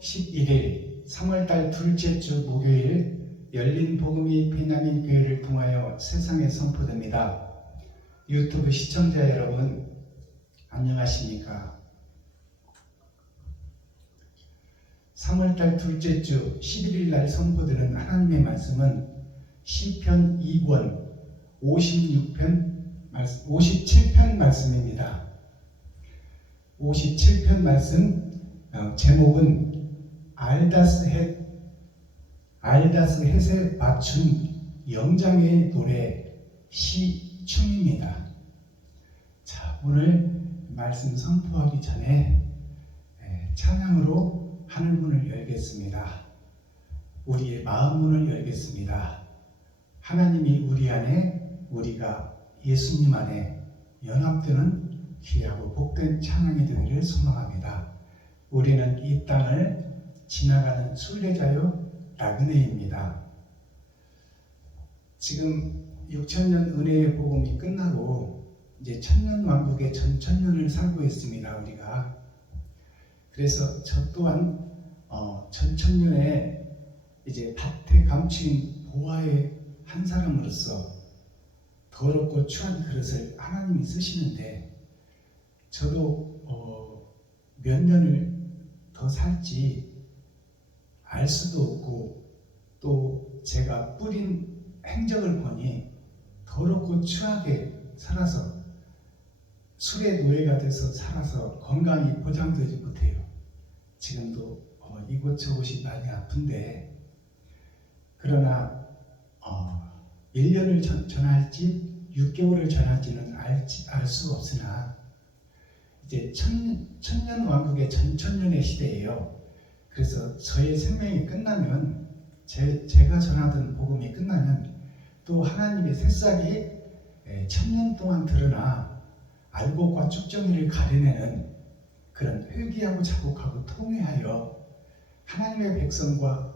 11일 3월달 둘째 주 목요일 열린 복음이 베냐민 교회를 통하여 세상에 선포됩니다. 유튜브 시청자 여러분 안녕하십니까? 3월달 둘째 주 11일 날 선포되는 하나님의 말씀은 시편 2권 57편 말씀입니다. 57편 말씀 제목은 알다스헷에 맞춘 영장의 노래 시춤입니다. 자, 오늘 말씀 선포하기 전에 찬양으로 하늘문을 열겠습니다. 우리의 마음문을 열겠습니다. 하나님이 우리 안에, 우리가 예수님 안에 연합되는 귀하고 복된 찬양이 되기를 소망합니다. 우리는 이 땅을 지나가는 순례자요 나그네입니다. 지금 6천년 은혜의 복음이 끝나고 이제 천년왕국의 전천년을 살고 있습니다. 우리가 그래서 저 또한 전천년에 이제 밭에 감추인 보화의 한 사람으로서 더럽고 추한 그릇을 하나님이 쓰시는데 저도 몇 년을 더 살지 알 수도 없고 또 제가 뿌린 행적을 보니 더럽고 추하게 살아서 술의 노예가 돼서 살아서 건강이 보장되지 못해요. 지금도 이곳저곳이 많이 아픈데 그러나 1년을 전할지 6개월을 전할지는 알 수 없으나 이제 천년 왕국의 전천년의 시대예요. 그래서 저의 생명이 끝나면 제가 전하던 복음이 끝나면 또 하나님의 새싹이 천년 동안 드러나 알곡과 쭉정이를 가려내는 그런 회개하고 자복하고 통회하여 하나님의 백성과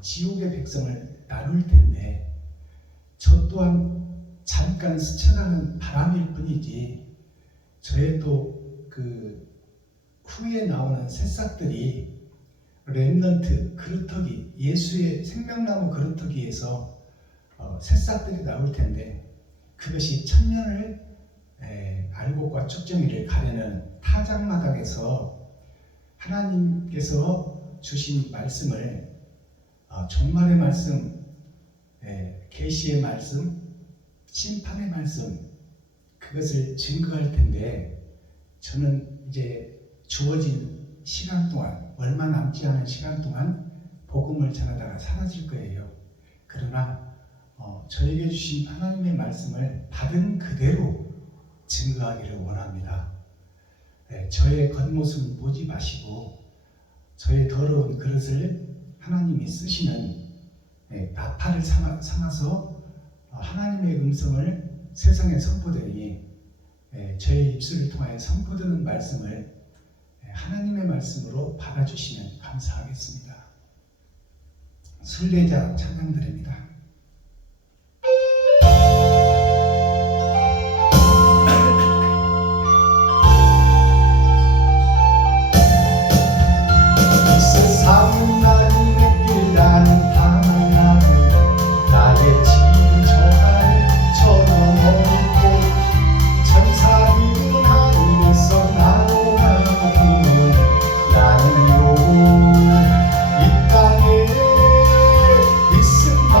지옥의 백성을 나눌 텐데 저 또한 잠깐 스쳐가는 바람일 뿐이지 저의 또 그 후에 나오는 새싹들이 렘넌트 그루터기 예수의 생명나무 그루터기에서 새싹들이 나올 텐데 그것이 천년을 알곡과 쭉정이를 가려는 타작마당에서 하나님께서 주신 말씀을 종말의 말씀, 계시의 말씀, 심판의 말씀 그것을 증거할 텐데 저는 이제 주어진 시간 동안 얼마 남지 않은 시간 동안 복음을 전하다가 사라질 거예요. 그러나 저에게 주신 하나님의 말씀을 받은 그대로 증거하기를 원합니다. 저의 겉모습을 보지 마시고 저의 더러운 그릇을 하나님이 쓰시는 나팔을 삼아서 하나님의 음성을 세상에 선포되니 저의 입술을 통하여 선포되는 말씀을 하나님의 말씀으로 받아주시면 감사하겠습니다. 순례자 찬양드립니다. 세상은 나를 길 나는 다만 나는 나의 지금 저할 저러먹고 천사들은 하늘에서 나오나보면 나는요 이 땅에 있음 바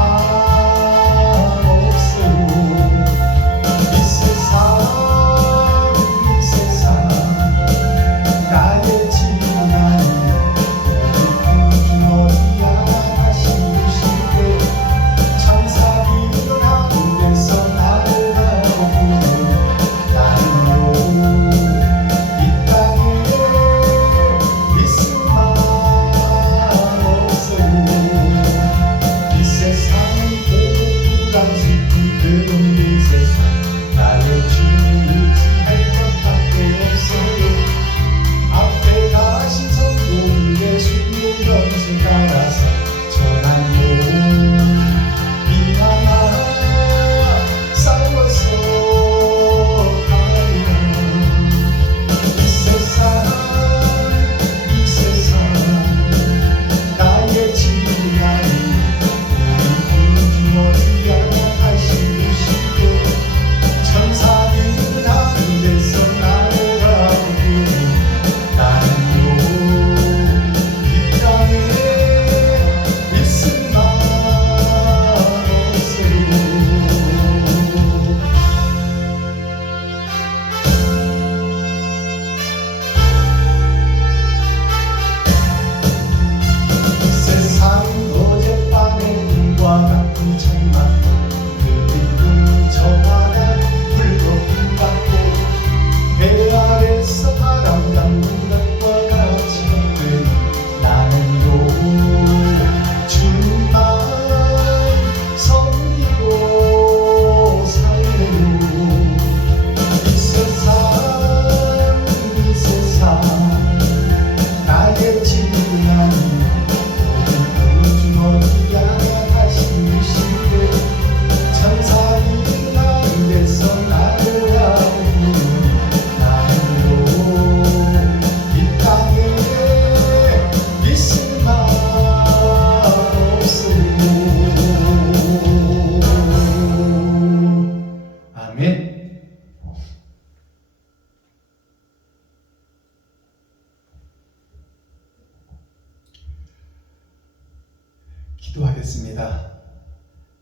기도하겠습니다.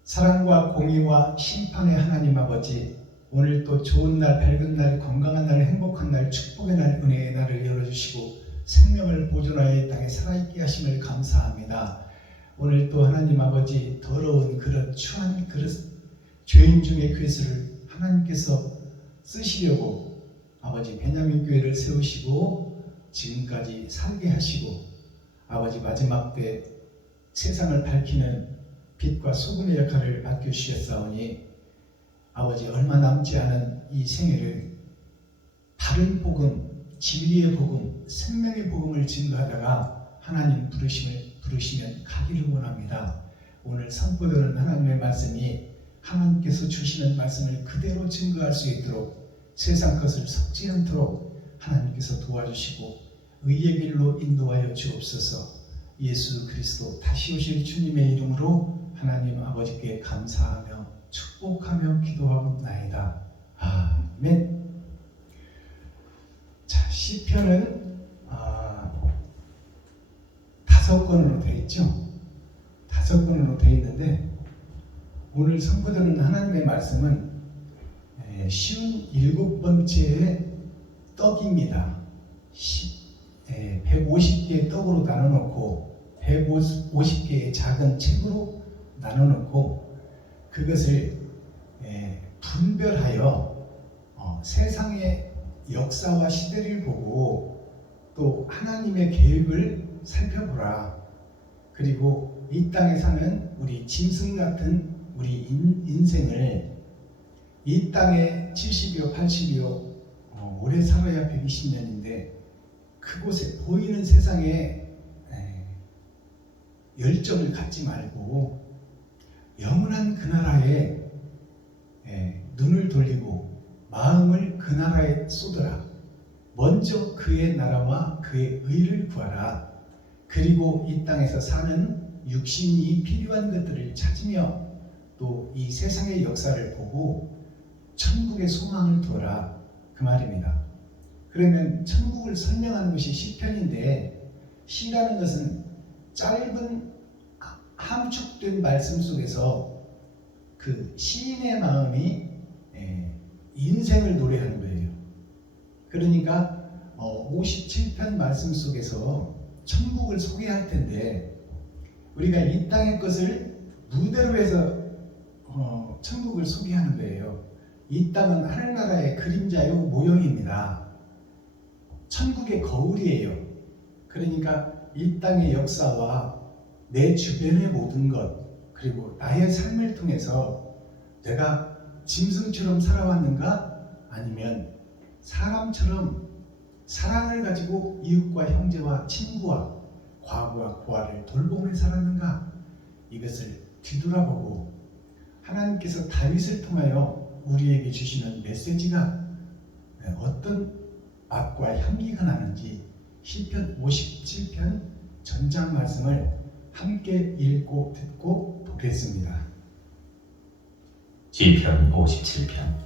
사랑과 공의와 심판의 하나님 아버지, 오늘 또 좋은 날, 밝은 날, 건강한 날, 행복한 날, 축복의 날, 은혜의 날을 열어주시고 생명을 보존하여 이 땅에 살아있게 하심을 감사합니다. 오늘 또 하나님 아버지, 더러운 그릇, 추한 그릇, 죄인 중의 그릇을 하나님께서 쓰시려고 아버지 베냐민 교회를 세우시고 지금까지 살게 하시고 아버지 마지막 때 세상을 밝히는 빛과 소금의 역할을 맡겨주셨사오니 아버지 얼마 남지 않은 이 생애를 바른 복음, 진리의 복음, 생명의 복음을 증거하다가 하나님 부르시면 가기를 원합니다. 오늘 선포되는 하나님의 말씀이 하나님께서 주시는 말씀을 그대로 증거할 수 있도록 세상 것을 섞지 않도록 하나님께서 도와주시고 의의 길로 인도하여 주옵소서. 예수 그리스도 다시 오실 주님의 이름으로 하나님 아버지께 감사하며 축복하며 기도하옵나이다. 아멘. 자, 시편은 5권으로 되어 있죠. 5권으로 되어 있는데 오늘 선포되는 하나님의 말씀은 쉬운 7번째의 떡입니다. 150개의 떡으로 나눠놓고 150개의 작은 책으로 나눠놓고 그것을 분별하여 세상의 역사와 시대를 보고 또 하나님의 계획을 살펴보라. 그리고 이 땅에 사는 우리 짐승 같은 우리 인생을 이 땅에 70이요 80이요 오래 살아야 120년인데 그곳에 보이는 세상에 열정을 갖지 말고 영원한 그 나라에 눈을 돌리고 마음을 그 나라에 쏟아라. 먼저 그의 나라와 그의 의를 구하라. 그리고 이 땅에서 사는 육신이 필요한 것들을 찾으며 또 이 세상의 역사를 보고 천국의 소망을 두어라. 그 말입니다. 그러면 천국을 설명하는 것이 시편인데 시라는 것은 짧은 함축된 말씀 속에서 그 시인의 마음이 인생을 노래하는 거예요. 그러니까 57편 말씀 속에서 천국을 소개할 텐데 우리가 이 땅의 것을 무대로 해서 천국을 소개하는 거예요. 이 땅은 하늘나라의 그림자요 모형입니다. 천국의 거울이에요. 그러니까 이 땅의 역사와 내 주변의 모든 것 그리고 나의 삶을 통해서 내가 짐승처럼 살아왔는가 아니면 사람처럼 사랑을 가지고 이웃과 형제와 친구와 과거와 고아를 돌보며 살았는가 이것을 뒤돌아보고 하나님께서 다윗을 통하여 우리에게 주시는 메시지가 어떤 맛과 향기가 나는지 시편 57편 전장 말씀을 함께 읽고 듣고 보겠습니다. 시편 57편.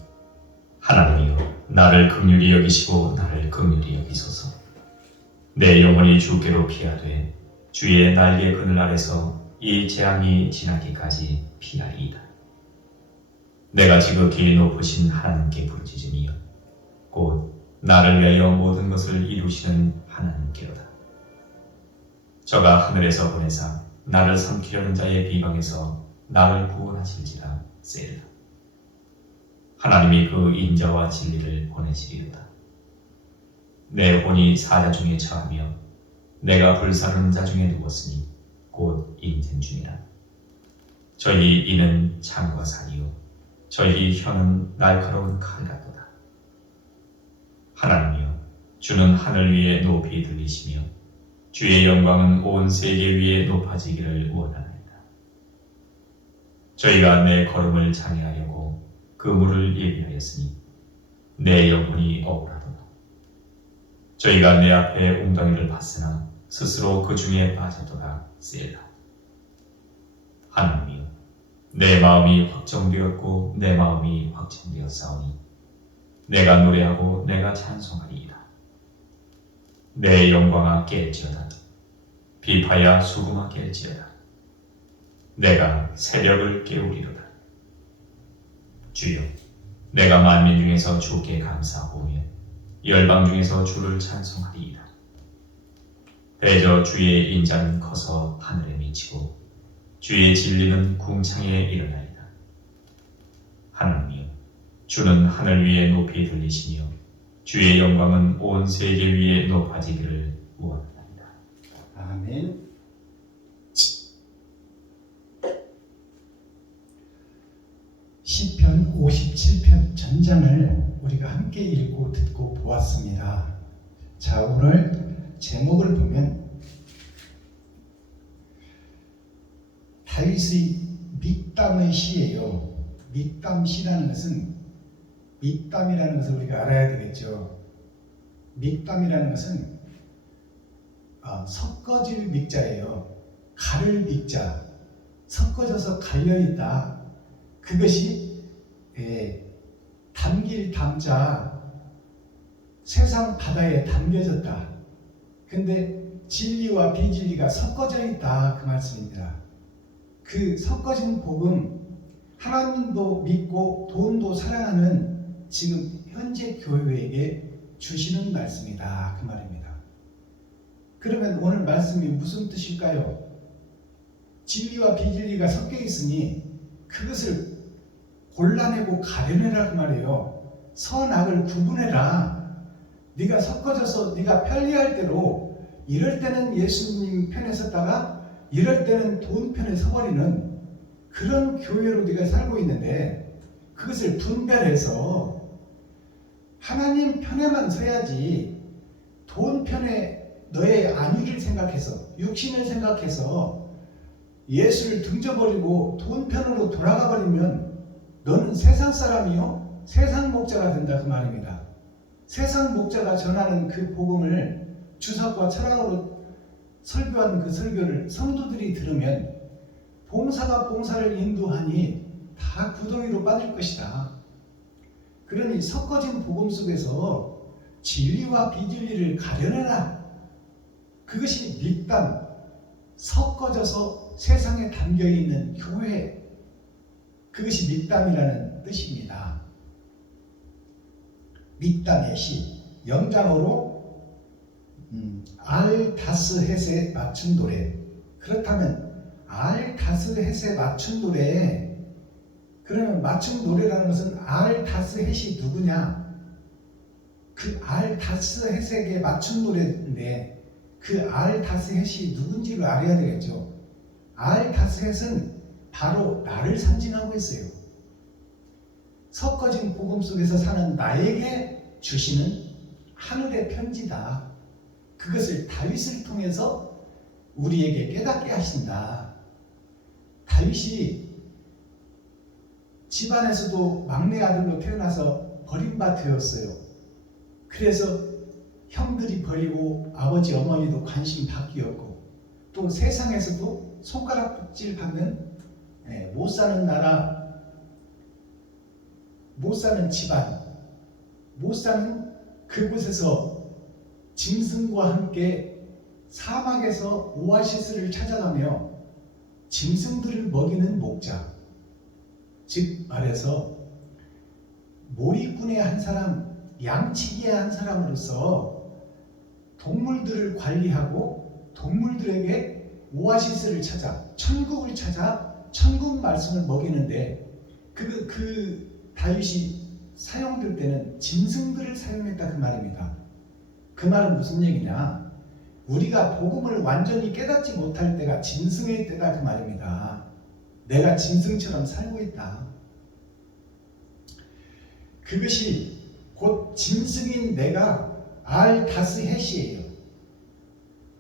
하나님이여 나를 긍휼히 여기시고 나를 긍휼히 여기소서. 내 영혼이 주께로 피하되 주의 날개 그늘 아래서 이 재앙이 지나기까지 피하리이다. 내가 지극히 높으신 하나님께 부르짖으며 곧 나를 위하여 모든 것을 이루시는 하나님께로다. 저가 하늘에서 보내사 나를 삼키려는 자의 비방에서 나를 구원하실지라. 셀라. 하나님이 그 인자와 진리를 보내시리로다. 내 혼이 사자 중에 처하며 내가 불사르는 자 중에 누웠으니 곧 인생 중이라. 저희 이는 창과 살이요 저희 혀는 날카로운 칼 같도다. 하나님이여 주는 하늘 위에 높이 들리시며 주의 영광은 온 세계 위에 높아지기를 원하나이다. 저희가 내 걸음을 장애하려고 그물을 예비하였으니 내 영혼이 억울하도다. 저희가 내 앞에 웅덩이를 봤으나 스스로 그 중에 빠졌도다. 셀라. 하나님이여 내 마음이 확정되었고 내 마음이 확정되었사오니 내가 노래하고 내가 찬송하리이다. 내 영광아 깰지어다. 비파야 수금아 깰지어다. 내가 새벽을 깨우리로다. 주여, 내가 만민 중에서 주께 감사하오며 열방 중에서 주를 찬송하리이다. 대저 주의 인자는 커서 하늘에 미치고 주의 진리는 궁창에 일어나리다. 하나님이여, 주는 하늘 위에 높이 들리시며 주의 영광은 온 세계 위에 높아지기를 원하나이다. 아멘. 시편 57편 전장을 우리가 함께 읽고 듣고 보았습니다. 자, 오늘 제목을 보면 다윗의 믹담의 시예요. 믹담시라는 것은 믹담이라는 것을 우리가 알아야 되겠죠. 믹담이라는 것은 섞어질 믹자예요. 가를 믹자, 섞어져서 갈려있다. 그것이 담길 담자, 세상 바다에 담겨졌다. 근데 진리와 비진리가 섞어져 있다, 그 말씀입니다. 그 섞어진 복음, 하나님도 믿고 돈도 사랑하는 지금 현재 교회에게 주시는 말씀이다, 그 말입니다. 그러면 오늘 말씀이 무슨 뜻일까요? 진리와 비진리가 섞여 있으니 그것을 골라내고 가려내라, 그 말이에요. 선악을 구분해라. 네가 섞어져서 네가 편리할 대로 이럴 때는 예수님 편에 섰다가 이럴 때는 돈 편에 서버리는 그런 교회로 네가 살고 있는데, 그것을 분별해서 하나님 편에만 서야지, 돈 편에 너의 안위를 생각해서, 육신을 생각해서 예수를 등져버리고 돈 편으로 돌아가 버리면 너는 세상 사람이요, 세상 목자가 된다, 그 말입니다. 세상 목자가 전하는 그 복음을 주석과 철학으로 설교한 그 설교를 성도들이 들으면 봉사가 봉사를 인도하니 다 구덩이로 빠질 것이다. 그러니 섞어진 복음 속에서 진리와 비진리를 가려내라. 그것이 믹담, 섞어져서 세상에 담겨있는 교회, 그것이 믹담이라는 뜻입니다. 믹담의 시, 영장어로 알다스 헷에 맞춘 노래. 그렇다면 알다스 헷에 맞춘 노래, 그러면 맞춘 노래라는 것은 알다스 헷이 누구냐? 그 알다스 헷에게 맞춘 노래인데 그 알다스 헷이 누군지를 알아야 되겠죠. 알다스 헷은 바로 나를 상징하고 있어요. 섞어진 복음 속에서 사는 나에게 주시는 하늘의 편지다. 그것을 다윗을 통해서 우리에게 깨닫게 하신다. 다윗이 집안에서도 막내 아들로 태어나서 버림받았어요. 그래서 형들이 버리고 아버지 어머니도 관심 바뀌었고, 또 세상에서도 손가락질 받는 못 사는 나라, 못 사는 집안, 못 사는 그곳에서 짐승과 함께 사막에서 오아시스를 찾아가며 짐승들을 먹이는 목자, 즉 말해서 몰입꾼의 한 사람, 양치기의 한 사람으로서 동물들을 관리하고 동물들에게 오아시스를 찾아, 천국을 찾아 천국 말씀을 먹이는데 그 다윗이 사용될 때는 짐승들을 사용했다, 그 말입니다. 그 말은 무슨 얘기냐? 우리가 복음을 완전히 깨닫지 못할 때가 짐승의 때다, 그 말입니다. 내가 짐승처럼 살고 있다. 그것이 곧 짐승인 내가 알다스 헷이에요.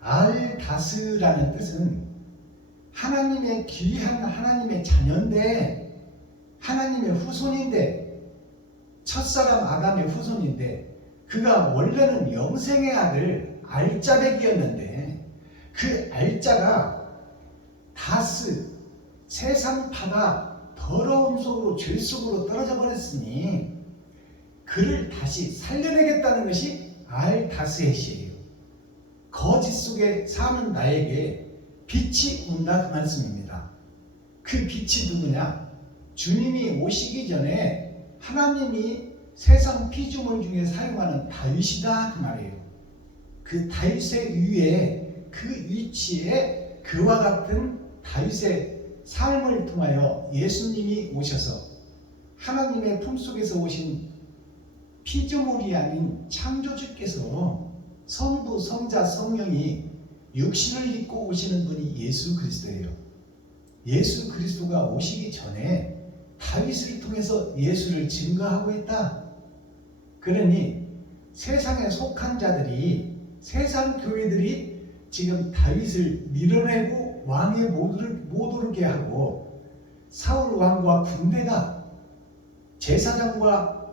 알다스라는 뜻은 하나님의 귀한 하나님의 자녀인데, 하나님의 후손인데, 첫사람 아담의 후손인데, 그가 원래는 영생의 아들 알짜배기였는데 그 알짜가 다스, 세상 바다 더러움 속으로, 죄 속으로 떨어져 버렸으니 그를 다시 살려내겠다는 것이 알다스헷이에요. 거짓 속에 사는 나에게 빛이 온다, 그 말씀입니다. 그 빛이 누구냐? 주님이 오시기 전에 하나님이 세상 피조물 중에 사용하는 다윗이다 그 말이에요. 그 다윗의 위에 그 위치에 그와 같은 다윗의 삶을 통하여 예수님이 오셔서 하나님의 품속에서 오신 피조물이 아닌 창조주께서 성부, 성자, 성령이 육신을 입고 오시는 분이 예수 그리스도예요. 예수 그리스도가 오시기 전에 다윗을 통해서 예수를 증거하고 있다. 그러니 세상에 속한 자들이, 세상 교회들이 지금 다윗을 밀어내고 왕에 못 오르게 하고 사울 왕과 군대가, 제사장과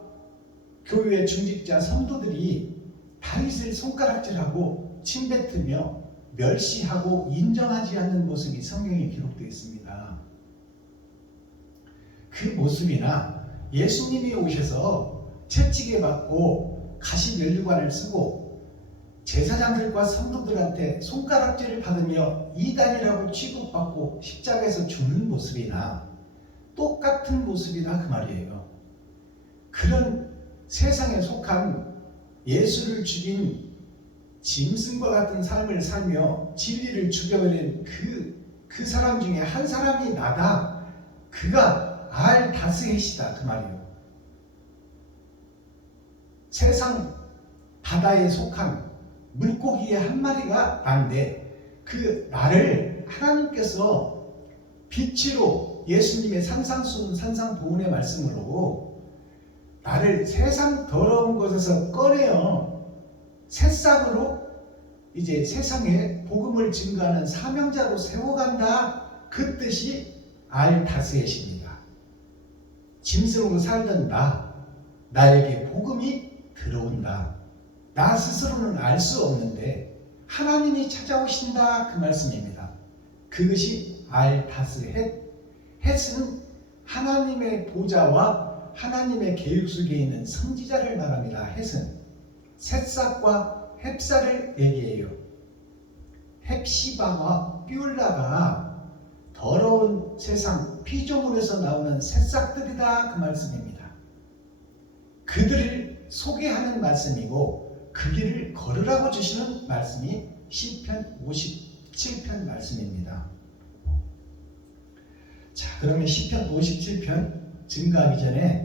교회의 중직자 성도들이 다윗을 손가락질하고 침뱉으며 멸시하고 인정하지 않는 모습이 성경에 기록되어 있습니다. 그 모습이나 예수님이 오셔서 채찍에 맞고 가시 면류관을 쓰고 제사장들과 성도들한테 손가락질을 받으며 이단이라고 취급받고 십자가에서 죽는 모습이나 똑같은 모습이나 그 말이에요. 그런 세상에 속한 예수를 죽인 짐승과 같은 삶을 살며 진리를 죽여버린 그 사람 중에 한 사람이 나다. 그가 알다스헷이다 그 말이에요. 세상 바다에 속한 물고기의 한 마리가 난데 그 나를 하나님께서 빛으로 예수님의 산상수훈 산상보훈의 말씀으로 나를 세상 더러운 곳에서 꺼내어 새싹으로 이제 세상에 복음을 증거하는 사명자로 세워간다. 그 뜻이 알다스헷입니다. 짐승으로 살던 나에게 복음이 들어온다. 나 스스로는 알 수 없는데 하나님이 찾아오신다 그 말씀입니다. 그것이 알다스헷. 헷은 하나님의 보좌와 하나님의 계획 속에 있는 선지자를 말합니다. 헷은 새싹과 햅쌀을 얘기해요. 햅시바와 삐울라가 더러운 세상 피조물에서 나오는 새싹들이다 그 말씀입니다. 그들을 소개하는 말씀이고 그 길을 걸으라고 주시는 말씀이 시편 57편 말씀입니다. 자, 그러면 시편 57편 증거하기 전에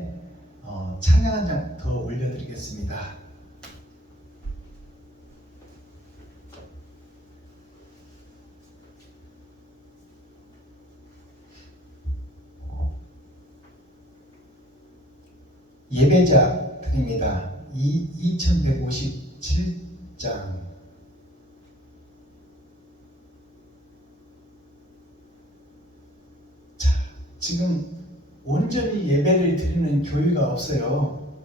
찬양 한 장 더 올려드리겠습니다. 예배자 드립니다. 2157장. 자, 지금 온전히 예배를 드리는 교회가 없어요.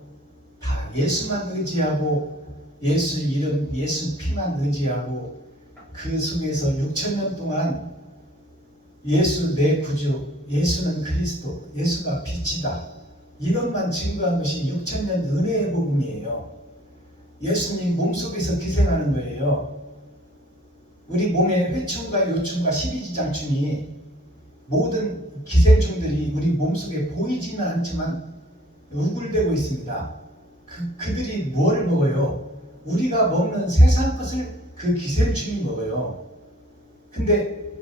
다 예수만 의지하고 예수 이름, 예수 피만 의지하고 그 속에서 6,000년 동안 예수 내 구주, 예수는 그리스도, 예수가 빛이다. 이것만 증거한 것이 6,000년 은혜의 복음이에요. 예수님 몸속에서 기생하는 거예요. 우리 몸에 회충과 요충과 십이지장충이 모든 기생충들이 우리 몸속에 보이지는 않지만 우글대고 있습니다. 그들이 무엇을 먹어요? 우리가 먹는 세상 것을 그 기생충이 먹어요. 근데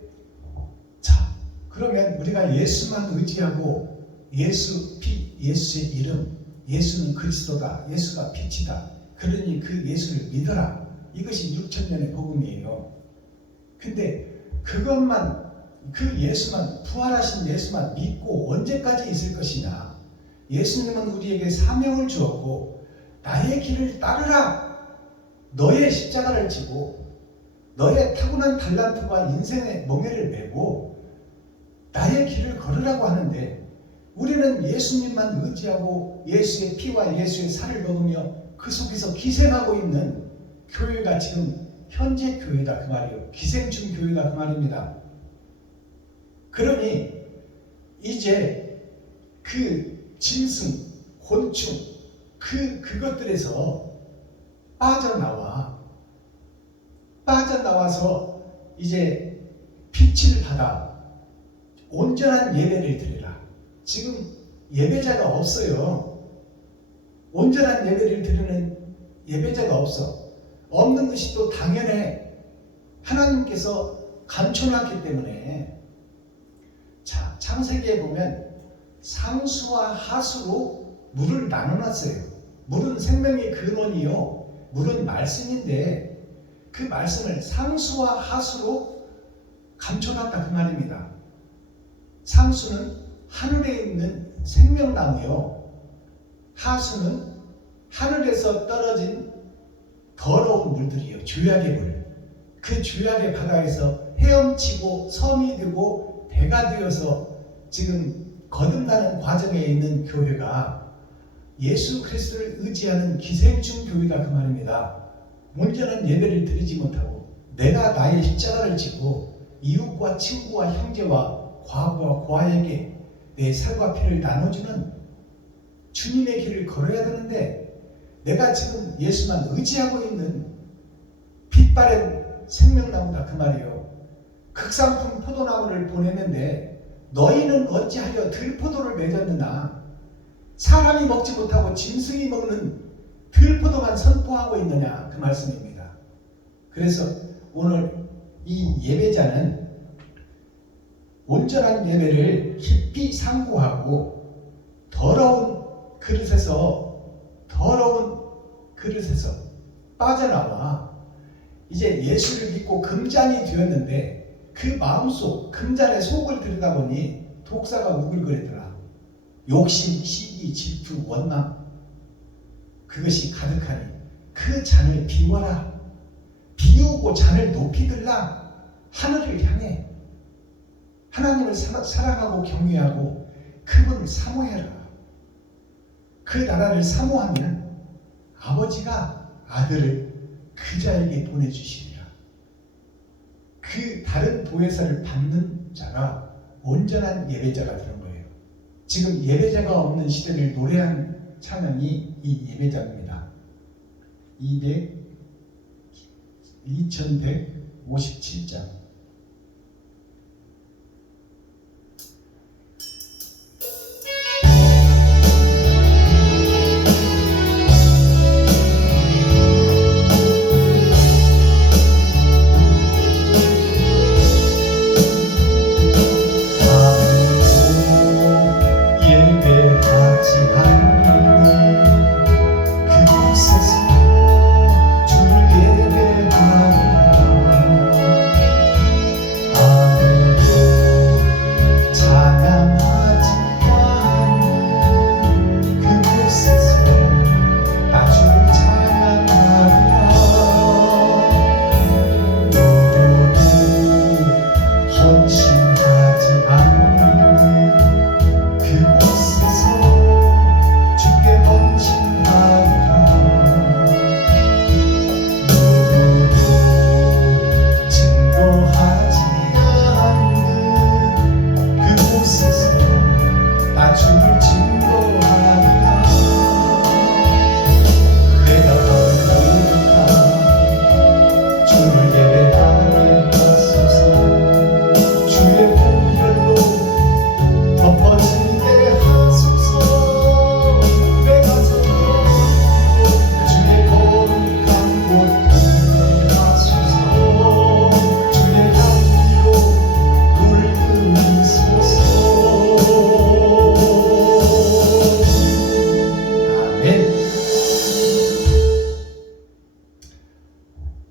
자, 그러면 우리가 예수만 의지하고 예수 피, 예수의 이름, 예수는 그리스도다, 예수가 빛이다. 그러니 그 예수를 믿어라. 이것이 6,000년의 복음이에요. 근데 그것만, 그 예수만, 부활하신 예수만 믿고 언제까지 있을 것이냐? 예수님은 우리에게 사명을 주었고 나의 길을 따르라. 너의 십자가를 지고 너의 타고난 달란트와 인생의 멍에를 메고 나의 길을 걸으라고 하는데 우리는 예수님만 의지하고 예수의 피와 예수의 살을 먹으며 그 속에서 기생하고 있는 교회가 지금 현재 교회다 그 말이에요. 기생충 교회가 그 말입니다. 그러니 이제 그 짐승, 곤충 그것들에서 빠져나와서 이제 빛을 받아 온전한 예배를 드리라. 지금 예배자가 없어요. 온전한 예배를 드리는 예배자가 없어. 없는 것이 또 당연해. 하나님께서 감춰놨기 때문에. 자, 창세기에 보면 상수와 하수로 물을 나눠놨어요. 물은 생명의 근원이요, 물은 말씀인데 그 말씀을 상수와 하수로 감춰놨다 그 말입니다. 상수는 하늘에 있는 생명나무요, 하수는 하늘에서 떨어진 더러운 물들이요, 죄악의 물. 그 죄악의 바다에서 헤엄치고 섬이 되고 배가 되어서 지금 거듭나는 과정에 있는 교회가 예수 그리스도를 의지하는 기생충 교회가 그 말입니다. 온전한 예배를 드리지 못하고 내가 나의 십자가를 지고 이웃과 친구와 형제와 과부와 고아에게 내 살과 피를 나눠주는 주님의 길을 걸어야 되는데, 내가 지금 예수만 의지하고 있는 빛바랜 생명나무다 그 말이에요. 극상품 포도나무를 보냈는데 너희는 어찌하여 들포도를 맺었느냐? 사람이 먹지 못하고 짐승이 먹는 들포도만 선포하고 있느냐 그 말씀입니다. 그래서 오늘 이 예배자는 온전한 예배를 깊이 상고하고 더러운 그릇에서 빠져나와 이제 예수를 믿고 금잔이 되었는데 그 마음속 금잔의 속을 들여다보니 독사가 우글거리더라. 욕심, 시기, 질투, 원망, 그것이 가득하니 그 잔을 비워라. 비우고 잔을 높이 들라. 하늘을 향해 하나님을 사랑하고 경외하고 그분을 사모해라. 그 나라를 사모하면 아버지가 아들을 그 자에게 보내주시리라. 그 다른 보혜사를 받는 자가 온전한 예배자가 되는 거예요. 지금 예배자가 없는 시대를 노래한 찬양이 이 예배자입니다. 2157장.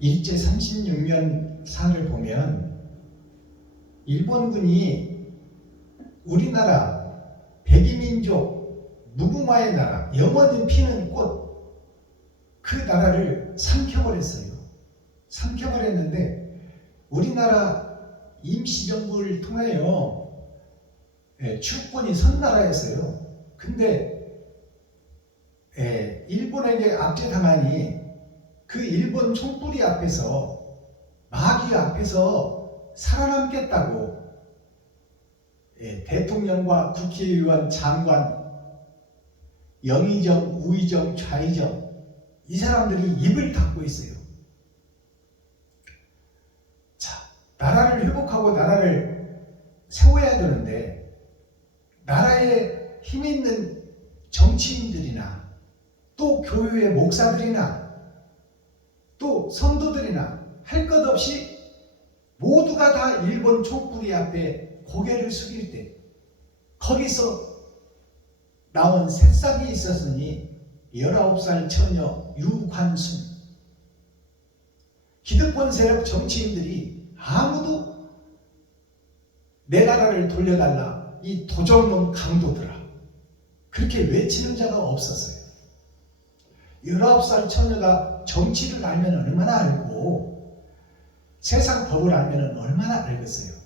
일제 36년 사를 보면 일본군이 우리나라 백이민족 무궁화의 나라, 영원히 피는 꽃, 그 나라를 삼켜버렸어요. 삼켜버렸는데 우리나라 임시정부를 통하여 주권이 선 나라였어요. 근데 일본에게 압제당하니 그 일본 총뿌리 앞에서, 마귀 앞에서 살아남겠다고 대통령과 국회의원, 장관, 영의정, 우의정, 좌의정, 이 사람들이 입을 닫고 있어요. 자, 나라를 회복하고 나라를 세워야 되는데 나라에 힘 있는 정치인들이나 또 교회의 목사들이나 또 성도들이나 할 것 없이 모두가 다 일본 촛불이 앞에 고개를 숙일 때 거기서 나온 새싹이 있었으니 19살 처녀 유관순. 기득권 세력 정치인들이 아무도 내 나라를 돌려달라, 이 도적놈 강도들아, 그렇게 외치는 자가 없었어요. 19살 처녀가 정치를 알면 얼마나 알고 세상 법을 알면 얼마나 알겠어요.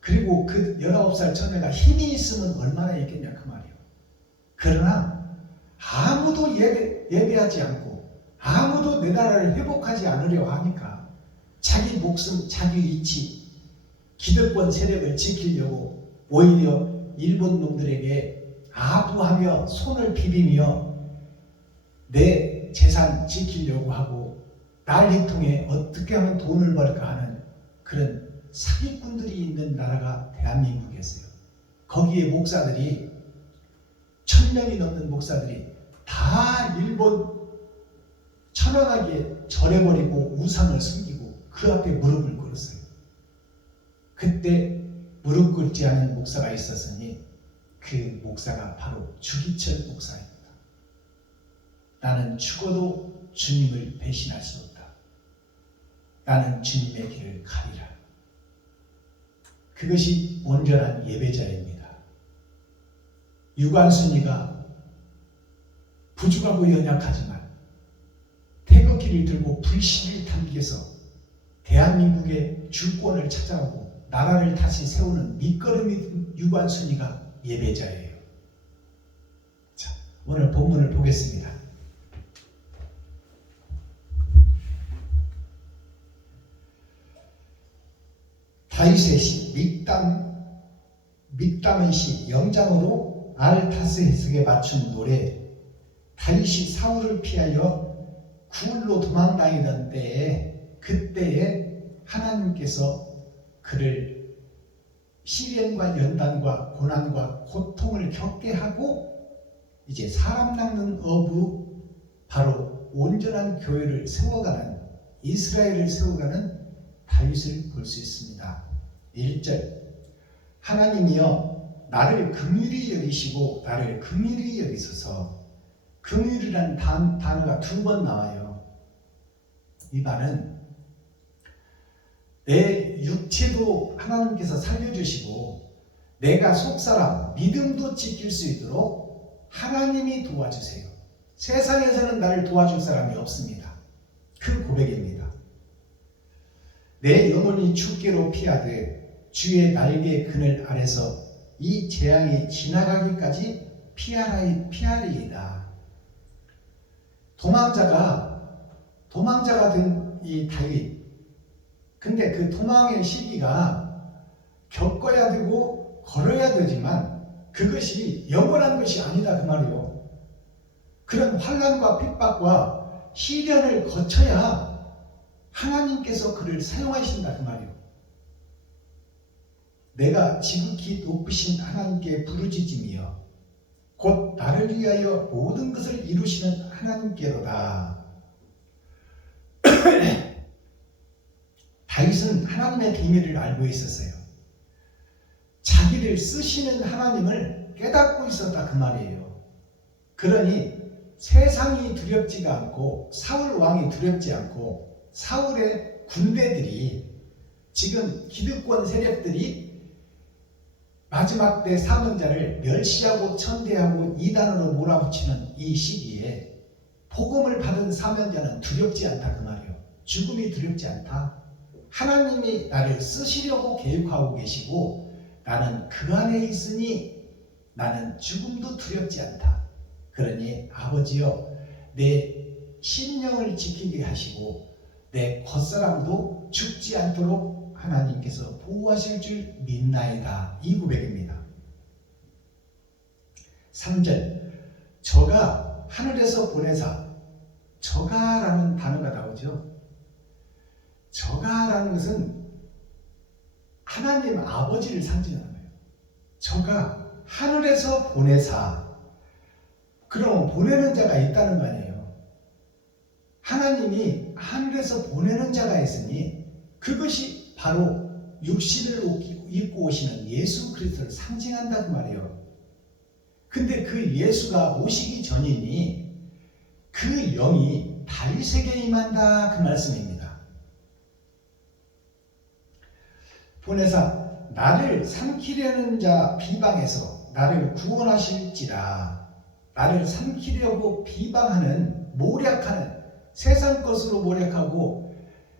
그리고 그 19살 처녀가 힘이 있으면 얼마나 있겠냐 그 말이에요. 그러나 아무도 예배하지 않고 아무도 내 나라를 회복하지 않으려 하니까 자기 목숨, 자기 위치, 기득권 세력을 지키려고 오히려 일본 놈들에게 아부하며 손을 비비며 내 재산 지키려고 하고 난리통에 어떻게 하면 돈을 벌까 하는 그런 사기꾼들이 있는 나라가 대한민국이었어요. 거기에 목사들이 1000명이 넘는 목사들이 다 일본 천황하게 절해버리고 우상을 숨기고 그 앞에 무릎을 꿇었어요. 그때 무릎 꿇지 않은 목사가 있었으니 그 목사가 바로 주기철 목사입니다. 나는 죽어도 주님을 배신할 수 없다. 나는 주님의 길을 가리라. 그것이 온전한 예배자입니다. 유관순이가 부족하고 연약하지만 태극기를 들고 불씨를 당겨서 대한민국의 주권을 찾아오고 나라를 다시 세우는 밑거름이 유관순이가 예배자예요. 자, 오늘 본문을 보겠습니다. 다윗의 시 믹담의 시 영장으로 알타스에스에 맞춘 노래. 다윗이 사울을 피하여 굴로 도망다니던 때에 그때에 하나님께서 그를 시련과 연단과 고난과 고통을 겪게 하고 이제 사람 낚는 어부, 바로 온전한 교회를 세워가는, 이스라엘을 세워가는 다윗을 볼 수 있습니다. 1절, 하나님이여 나를 긍휼히 여기시고 나를 긍휼히 여기소서. 긍휼이라는 단어가 2번 나와요. 이 말은 내 육체도 하나님께서 살려주시고 내가 속사람 믿음도 지킬 수 있도록 하나님이 도와주세요. 세상에서는 나를 도와줄 사람이 없습니다. 그 고백입니다. 내 영혼이 죽게로 피하되 주의 날개 그늘 아래서 이 재앙이 지나가기까지 피하리이다. 도망자가 된 이 다윗, 근데 그 도망의 시기가 겪어야 되고 걸어야 되지만 그것이 영원한 것이 아니다 그 말이요. 그런 환난과 핍박과 시련을 거쳐야 하나님께서 그를 사용하신다 그 말이요. 내가 지극히 높으신 하나님께 부르짖으며 곧 나를 위하여 모든 것을 이루시는 하나님께로다. 다윗은 하나님의 비밀을 알고 있었어요. 자기를 쓰시는 하나님을 깨닫고 있었다 그 말이에요. 그러니 세상이 두렵지가 않고 사울 왕이 두렵지 않고 사울의 군대들이, 지금 기득권 세력들이 마지막 때 사명자를 멸시하고 천대하고 이단으로 몰아붙이는 이 시기에 복음을 받은 사명자는 두렵지 않다 그 말이에요. 죽음이 두렵지 않다. 하나님이 나를 쓰시려고 계획하고 계시고 나는 그 안에 있으니 나는 죽음도 두렵지 않다. 그러니 아버지여 내 심령을 지키게 하시고 내 겉사람도 죽지 않도록 하나님께서 보호하실 줄 믿나이다. 이 고백입니다. 3절, 저가 하늘에서 보내사, 저가라는 단어가 나오죠. 저가라는 것은 하나님 아버지를 상징하는 거예요. 저가 하늘에서 보내사. 그럼 보내는 자가 있다는 거 아니에요. 하나님이 하늘에서 보내는 자가 있으니 그것이 바로 육신을 입고 오시는 예수 그리스도를 상징한다고 말이에요. 근데 그 예수가 오시기 전이니 그 영이 다윗에게 임한다 그 말씀입니다. 보내사 나를 삼키려는 자 비방에서 나를 구원하실지라. 나를 삼키려고 비방하는 모략하는 세상 것으로 모략하고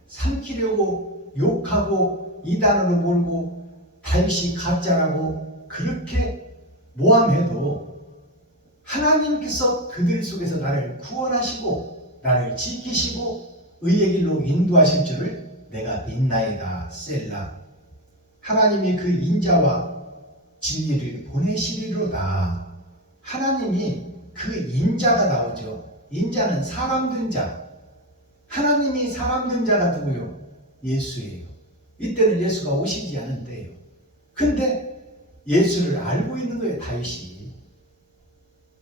삼키려고 욕하고 이단으로 몰고 다윗이 가짜라고 그렇게 모함해도 하나님께서 그들 속에서 나를 구원하시고 나를 지키시고 의의 길로 인도하실 줄을 내가 믿나이다. 셀라. 하나님이 그 인자와 진리를 보내시리로다. 하나님이 그 인자가 나오죠. 인자는 사람 된 자. 하나님이 사람 된 자가 누구요? 예수예요. 이때는 예수가 오시지 않은 때예요. 근데 예수를 알고 있는 거예요, 다윗이.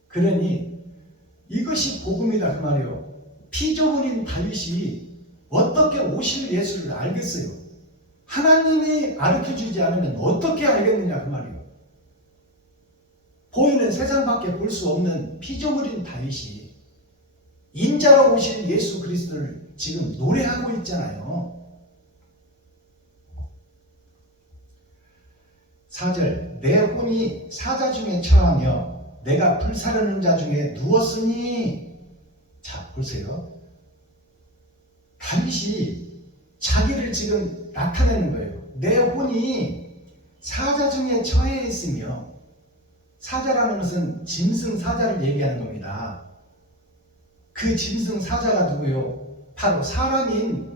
그러니 이것이 복음이다 그 말이에요. 피조물인 다윗이 어떻게 오실 예수를 알겠어요? 하나님이 가르쳐주지 않으면 어떻게 알겠느냐 그 말이에요. 보이는 세상밖에 볼 수 없는 피조물인 다윗이 인자로 오신 예수 그리스도를 지금 노래하고 있잖아요. 4절 내 혼이 사자 중에 처하며 내가 불사르는 자 중에 누웠으니. 자 보세요. 다윗이 자기를 지금 나타내는 거예요. 내 혼이 사자 중에 처해 있으며. 사자라는 것은 짐승 사자를 얘기하는 겁니다. 그 짐승 사자가 누구요? 바로 사람인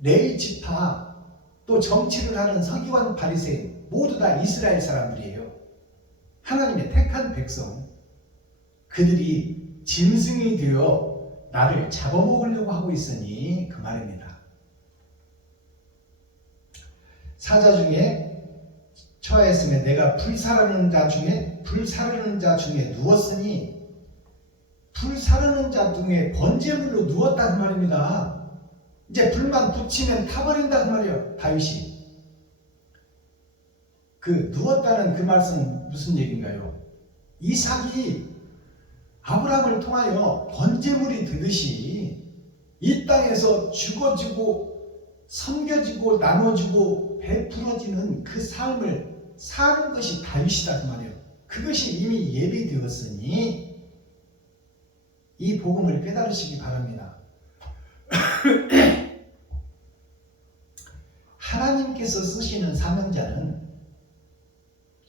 레위 지파 또 정치를 하는 서기관 바리새인 모두 다 이스라엘 사람들이에요. 하나님의 택한 백성. 그들이 짐승이 되어 나를 잡아먹으려고 하고 있으니 그 말입니다. 사자 중에 처하였으며 내가 불사르는 자 중에 누웠으니. 불사르는 자 중에 번제물로 누웠다는 말입니다. 이제 불만 붙이면 타버린다는 말이에요, 다윗이. 그 누웠다는 그 말씀은 무슨 얘기인가요? 이삭이 아브라함을 통하여 번제물이 되듯이 이 땅에서 죽어지고 섬겨지고 나눠지고 베풀어지는 그 삶을 사는 것이 다윗이다 그 말이에요. 그것이 이미 예비되었으니 이 복음을 깨달으시기 바랍니다. 하나님께서 쓰시는 사명자는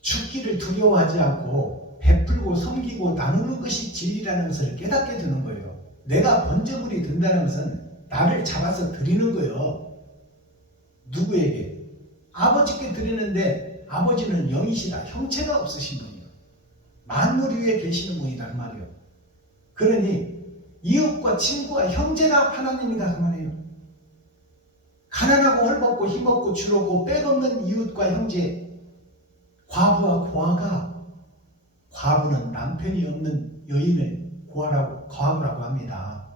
죽기를 두려워하지 않고 베풀고 섬기고 나누는 것이 진리라는 것을 깨닫게 되는 거예요. 내가 번제물이 된다는 것은 나를 잡아서 드리는 거예요. 누구에게? 아버지께 드리는데 아버지는 영이시다. 형체가 없으신 분이에요. 만물 위에 계시는 분이다 그 말이에요. 그러니 이웃과 친구와 형제가 하나님이다 그 말이에요. 가난하고 헐벗고 힘없고 주롭고 빼없는 이웃과 형제, 과부와 고아가, 과부는 남편이 없는 여인을 과부라고 합니다.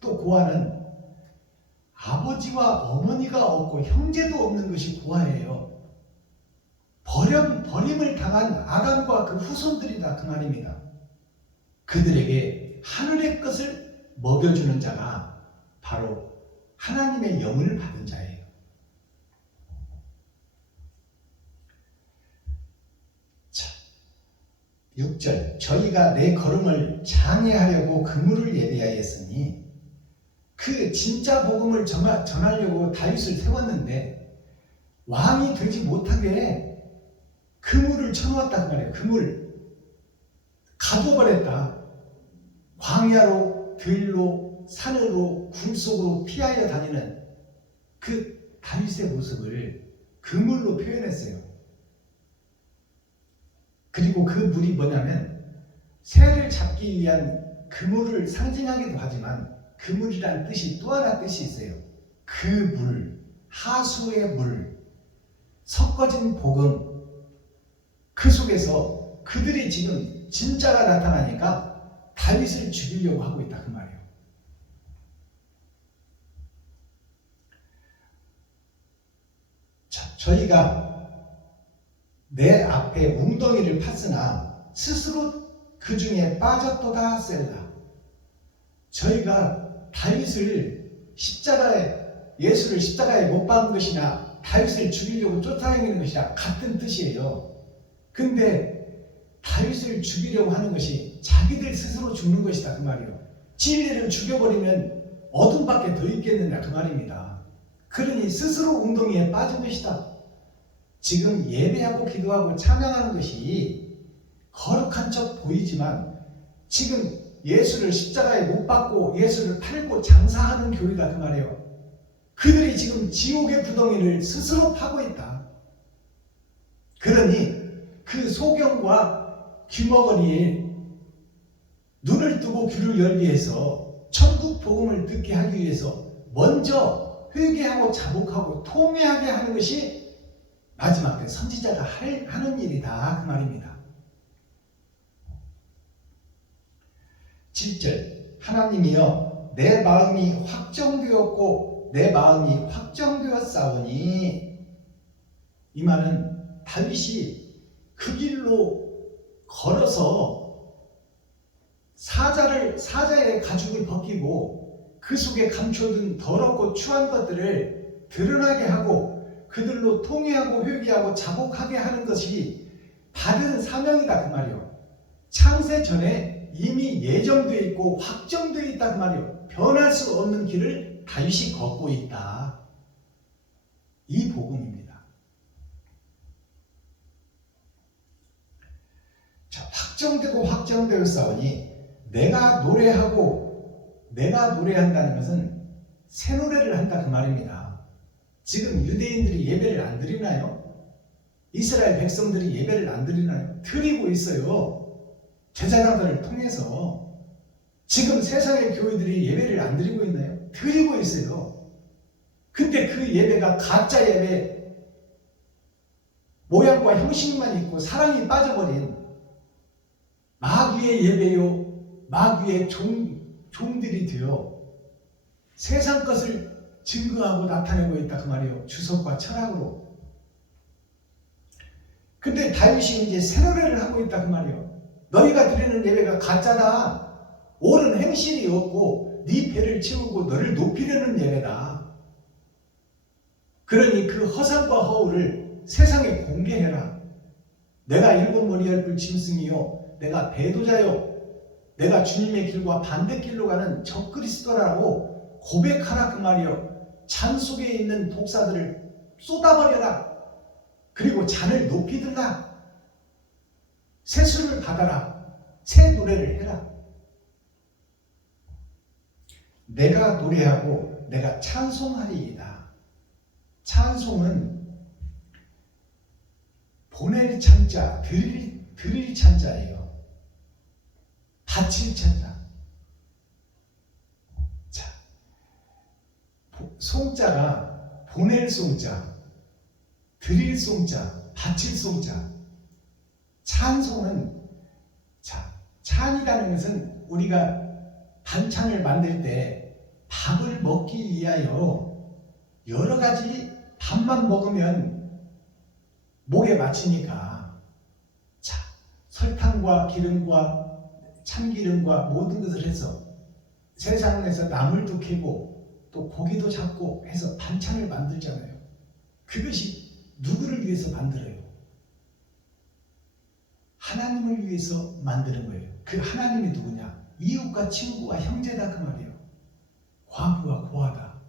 또 고아는 아버지와 어머니가 없고 형제도 없는 것이 고아예요. 버림을 당한 아담과 그 후손들이다 그 말입니다. 그들에게 하늘의 것을 먹여주는 자가 바로 하나님의 영을 받은 자예요. 자, 6절 저희가 내 걸음을 장애하려고 그물을 예비하였으니. 그 진짜 복음을 전하려고 다윗을 세웠는데 왕이 되지 못하게 그물을 쳐놓았다 그 말이에요. 그물 가둬버렸다. 광야로 들로 산으로 굴속으로 피하여 다니는 그 다윗의 모습을 그물로 표현했어요. 그리고 그 물이 뭐냐면 새를 잡기 위한 그물을 상징하기도 하지만 그물이라는 뜻이 또 하나 뜻이 있어요. 그 물, 하수의 물, 섞어진 복음, 그 속에서 그들이 지금 진짜가 나타나니까 다윗을 죽이려고 하고 있다 그 말이에요. 자, 저희가 내 앞에 웅덩이를 팠으나 스스로 그 중에 빠졌도다 셀라. 저희가 다윗을 예수를 십자가에 못 박은 것이나 다윗을 죽이려고 쫓아다니는 것이나 같은 뜻이에요. 근데 다윗을 죽이려고 하는 것이 자기들 스스로 죽는 것이다 그 말이에요. 진리를 죽여버리면 어둠밖에 더 있겠느냐 그 말입니다. 그러니 스스로 웅덩이에 빠진 것이다. 지금 예배하고 기도하고 찬양하는 것이 거룩한 척 보이지만 지금 예수를 십자가에 못 박고 예수를 팔고 장사하는 교회다 그 말이에요. 그들이 지금 지옥의 구덩이를 스스로 파고 있다. 그러니 그 소경과 귀머거리에 눈을 뜨고 귀를 열기 위해서 천국 복음을 듣게 하기 위해서 먼저 회개하고 자복하고 통회하게 하는 것이 마지막 때 선지자가 하는 일이다 그 말입니다. 7절 하나님이여 내 마음이 확정되었고 내 마음이 확정되었사오니, 이 말은 다윗이 그 길로 걸어서 사자의 가죽을 벗기고 그 속에 감춰둔 더럽고 추한 것들을 드러나게 하고 그들로 통회하고 회개하고 자복하게 하는 것이 받은 사명이다 그 말이요. 창세 전에 이미 예정되어 있고 확정되어 있다 그 말이요. 변할 수 없는 길을 다윗이 걷고 있다. 이 복음입니다. 자, 확정되고 확정되었사오니 내가 노래한다는 것은 새 노래를 한다 그 말입니다. 지금 유대인들이 예배를 안 드리나요? 이스라엘 백성들이 예배를 안 드리나요? 드리고 있어요. 제사장들을 통해서. 지금 세상의 교회들이 예배를 안 드리고 있나요? 드리고 있어요. 근데 그 예배가 가짜 예배, 모양과 형식만 있고 사랑이 빠져버린 마귀의 예배요, 마귀의 종들이 되어 세상 것을 증거하고 나타내고 있다 그 말이에요. 주석과 철학으로. 근데 다윗이 이제 새 노래를 하고 있다 그 말이에요. 너희가 드리는 예배가 가짜다. 옳은 행실이 없고 네 배를 채우고 너를 높이려는 예배다. 그러니 그 허상과 허울을 세상에 공개해라. 내가 일곱 머리 열 뿔 짐승이요, 내가 배도자요, 내가 주님의 길과 반대길로 가는 적그리스도라고 고백하라 그 말이요. 잔 속에 있는 독사들을 쏟아버려라. 그리고 잔을 높이 들라. 새 술을 받아라. 새 노래를 해라. 내가 노래하고 내가 찬송하리이다. 찬송은 보낼 찬자, 드릴 찬자예요. 바칠 찬자. 자, 송자가 보낼 송자, 드릴 송자, 바칠 송자. 찬송은, 자, 찬이라는 것은 우리가 반찬을 만들 때 밥을 먹기 위하여 여러 가지 밥만 먹으면 목에 맞히니까, 자, 설탕과 기름과 참기름과 모든 것을 해서 세상에서 나물도 캐고 또 고기도 잡고 해서 반찬을 만들잖아요. 그것이 누구를 위해서 만들어요? 하나님을 위해서 만드는 거예요. 그 하나님이 누구냐? 이웃과 친구와 형제다 그 말이에요. 과부와 고아다.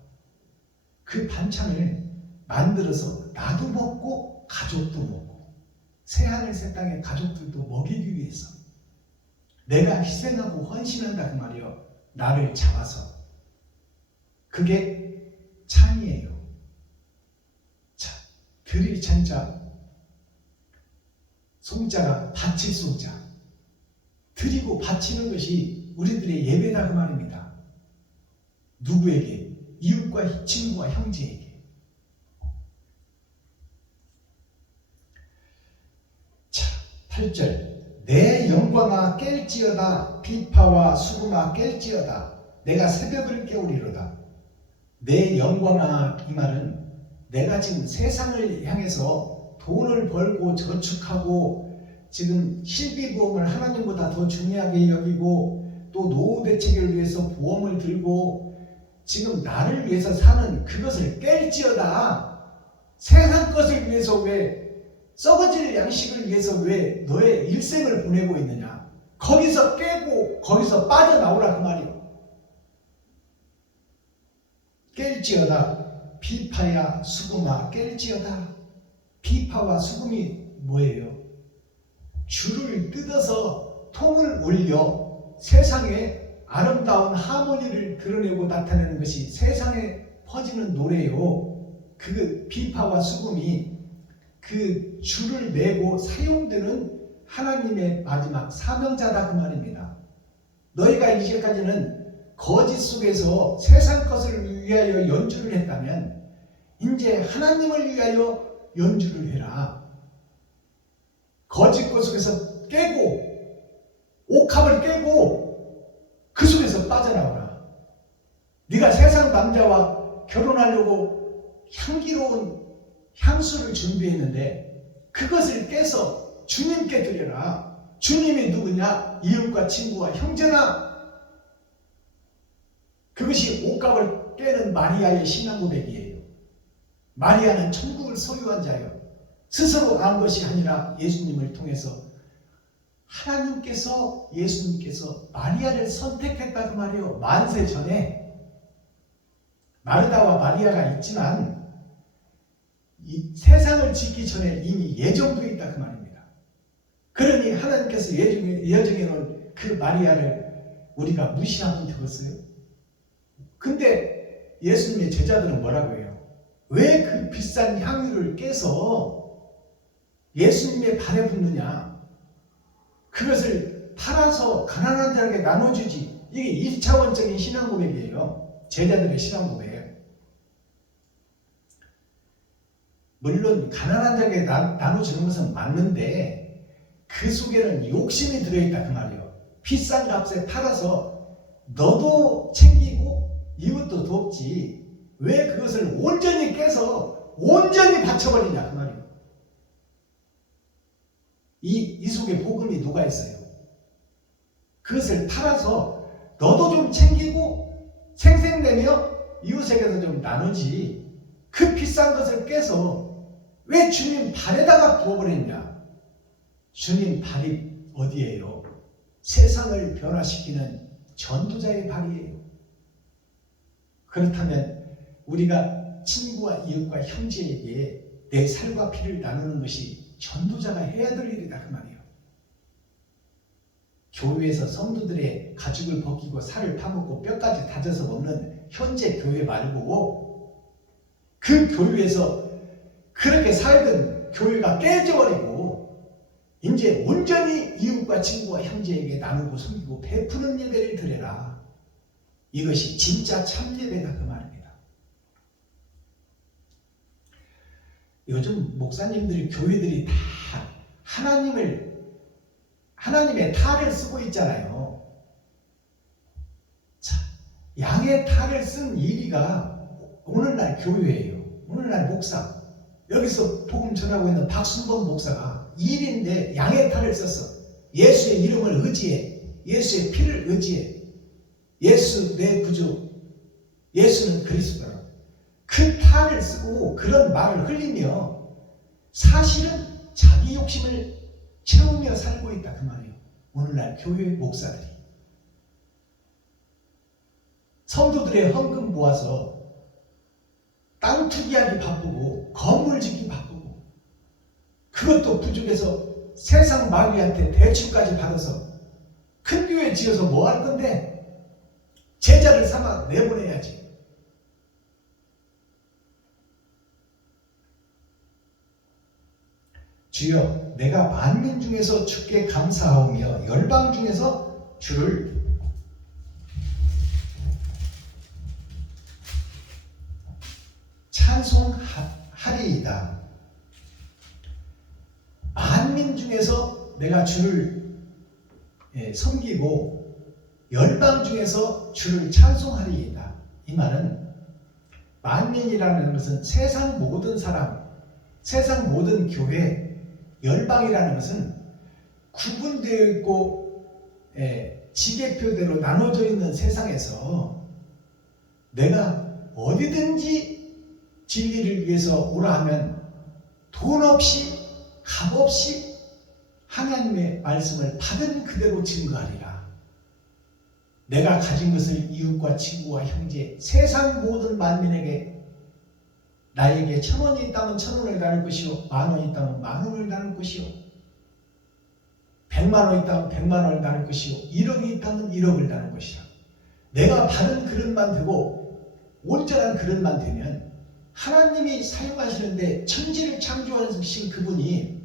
그 반찬을 만들어서 나도 먹고 가족도 먹고 새하늘 새 땅의 가족들도 먹이기 위해서 내가 희생하고 헌신한다 그 말이에요. 나를 잡아서. 그게 찬이에요. 자, 드릴 찬자, 송자가 바칠 송자. 드리고 바치는 것이 우리들의 예배다 그 말입니다. 누구에게? 이웃과 친구와 형제에게. 자, 8절 내 영광아 깰지어다 비파와 수금아 깰지어다 내가 새벽을 깨우리로다. 내 영광아 이 말은 내가 지금 세상을 향해서 돈을 벌고 저축하고 지금 실비보험을 하나님보다 더 중요하게 여기고 또 노후 대책을 위해서 보험을 들고 지금 나를 위해서 사는 그것을 깰지어다. 세상 것을 위해서 왜 썩어질 양식을 위해서 왜 너의 일생을 보내고 있느냐. 거기서 깨고 거기서 빠져나오라 그 말이요. 깰지어다 비파야 수금아 깰지어다. 비파와 수금이 뭐예요? 줄을 뜯어서 통을 올려 세상에 아름다운 하모니를 드러내고 나타내는 것이 세상에 퍼지는 노래요. 그 비파와 수금이 그 줄을 내고 사용되는 하나님의 마지막 사명자다 그 말입니다. 너희가 이제까지는 거짓 속에서 세상 것을 위하여 연주를 했다면 이제 하나님을 위하여 연주를 해라. 거짓 것 속에서 깨고 옥합을 깨고 그 속에서 빠져나오라. 네가 세상 남자와 결혼하려고 향기로운 향수를 준비했는데 그것을 깨서 주님께 드려라. 주님이 누구냐? 이웃과 친구와 형제나. 그것이 옥합을 깨는 마리아의 신앙 고백이에요. 마리아는 천국을 소유한 자요. 스스로 안 것이 아니라 예수님을 통해서 하나님께서 예수님께서 마리아를 선택했다 그 말이에요. 만세 전에 마르다와 마리아가 있지만 이 세상을 짓기 전에 이미 예정되어 있다 그 말입니다. 그러니 하나님께서 예정해 놓은 그 마리아를 우리가 무시하면 되겠어요? 근데 예수님의 제자들은 뭐라고 해요? 왜 그 비싼 향유를 깨서 예수님의 발에 붓느냐? 그것을 팔아서 가난한 자에게 나눠주지. 이게 1차원적인 신앙 고백이에요. 제자들의 신앙 고백. 물론 가난한 자에게 나눠주는 것은 맞는데 그 속에는 욕심이 들어있다 그 말이에요. 비싼 값에 팔아서 너도 챙기고 이웃도 돕지 왜 그것을 온전히 깨서 온전히 바쳐버리냐 그 말이에요. 이 속에 복음이 녹아 있어요. 그것을 팔아서 너도 좀 챙기고 생색내며 이웃에게도 좀 나누지 그 비싼 것을 깨서 왜 주님 발에다가 부어버렸냐? 주님 발이 어디예요? 세상을 변화시키는 전도자의 발이에요. 그렇다면 우리가 친구와 이웃과 형제에게 내 살과 피를 나누는 것이 전도자가 해야 될 일이다 그 말이에요. 교회에서 성도들의 가죽을 벗기고 살을 파먹고 뼈까지 다져서 먹는 현재 교회 말고 그 교회에서 그렇게 살던 교회가 깨져버리고 이제 온전히 이웃과 친구와 형제에게 나누고 섬기고 베푸는 예배를 드려라. 이것이 진짜 참 예배다 그 말입니다. 요즘 목사님들이 교회들이 다 하나님의 탈을 쓰고 있잖아요. 자, 양의 탈을 쓴 이리가 오늘날 교회예요. 오늘날 목사. 여기서 복음 전하고 있는 박순범 목사가 일인데 양의 탈을 썼어. 예수의 이름을 의지해. 예수의 피를 의지해. 예수 내 구주. 예수는 그리스도라. 그 탈을 쓰고 그런 말을 흘리며 사실은 자기 욕심을 채우며 살고 있다 그 말이에요. 오늘날 교회 목사들이 성도들의 헌금 모아서 땅 투기하기 바쁘고 건물 짓기 바쁘고 그것도 부족해서 세상 마귀한테 대출까지 받아서 큰 교회 지어서 뭐 할 건데 제자를 삼아 내보내야지. 주여 내가 만민 중에서 주께 감사하오며 열방 중에서 주를 찬송하리이다. 만민 중에서 내가 주를 섬기고 열방 중에서 주를 찬송하리이다. 이 말은 만민이라는 것은 세상 모든 사람, 세상 모든 교회, 열방이라는 것은 구분되어 있고 지계표대로 나눠져 있는 세상에서 내가 어디든지 진리를 위해서 오라 하면 돈 없이 값 없이 하나님의 말씀을 받은 그대로 증거하리라. 내가 가진 것을 이웃과 친구와 형제, 세상 모든 만민에게 나에게 1,000원이 있다면 1,000원을 나눌 것이요, 10,000원이 있다면 10,000원을 나눌 것이요, 100만 원 있다면 100만 원을 나눌 것이요, 1억이 있다면 1억을 나눌 것이야. 내가 받은 그릇만 되고 온전한 그릇만 되면 하나님이 사용하시는데 천지를 창조하신 그분이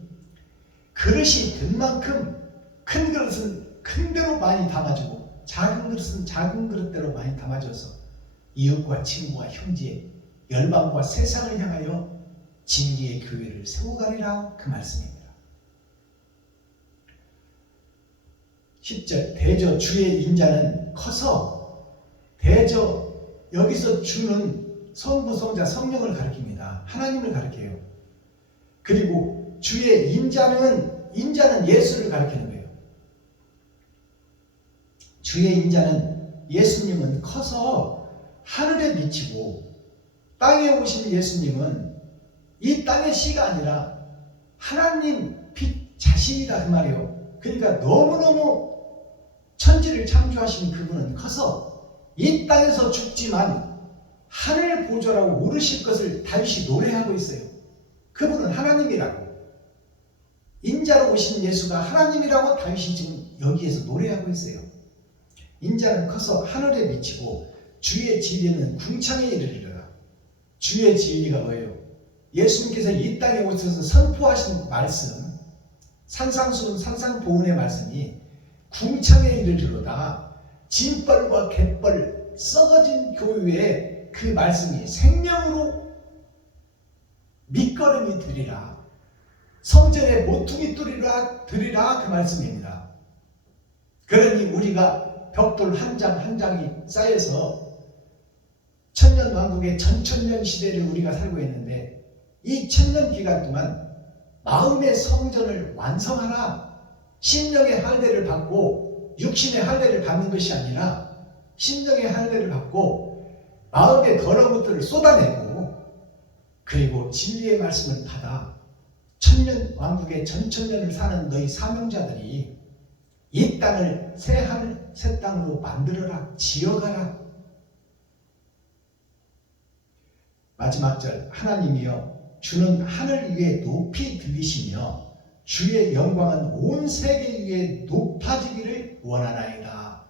그릇이 된 만큼 큰 그릇은 큰 대로 많이 담아주고 작은 그릇은 작은 그릇대로 많이 담아줘서 이웃과 친구와 형제, 열방과 세상을 향하여 진리의 교회를 세워가리라. 그 말씀입니다. 10절 대저 주의 인자는 커서, 대저 여기서 주는 성부, 성자, 성령을 가리킵니다. 하나님을 가리켜요. 그리고 주의 인자는 예수를 가리키는 거예요. 주의 인자는 예수님은 커서 하늘에 미치고, 땅에 오신 예수님은 이 땅의 씨가 아니라 하나님 빛 자신이다 그 말이에요. 그러니까 너무너무 천지를 창조하신 그분은 커서 이 땅에서 죽지만 하늘 보좌라고 오르실 것을 다윗이 노래하고 있어요. 그분은 하나님이라고, 인자로 오신 예수가 하나님이라고 다윗이 지금 여기에서 노래하고 있어요. 인자는 커서 하늘에 미치고 주의 진리는 궁창에 이르리라. 주의 진리가 뭐예요? 예수님께서 이 땅에 오셔서 선포하신 말씀, 산상수훈 산상보훈의 말씀이 궁창에 이르리로다. 진벌과 갯벌 썩어진 교회에 그 말씀이 생명으로 밑거름이 되리라. 성전에 모퉁이 드리라 그 말씀입니다. 그러니 우리가 벽돌 한 장 한 장이 쌓여서 천년왕국의 전천년 시대를 우리가 살고 있는데, 이 천년 기간 동안 마음의 성전을 완성하라. 심령의 할례를 받고 육신의 할례를 받는 것이 아니라 심령의 할례를 받고 마음의 더러운 것들을 쏟아내고, 그리고 진리의 말씀을 받아 천년 왕국의 전천년을 사는 너희 사명자들이 이 땅을 새 하늘 새 땅으로 만들어라, 지어가라. 마지막 절, 하나님이여 주는 하늘 위에 높이 들리시며 주의 영광은 온 세계 위에 높아지기를 원하나이다.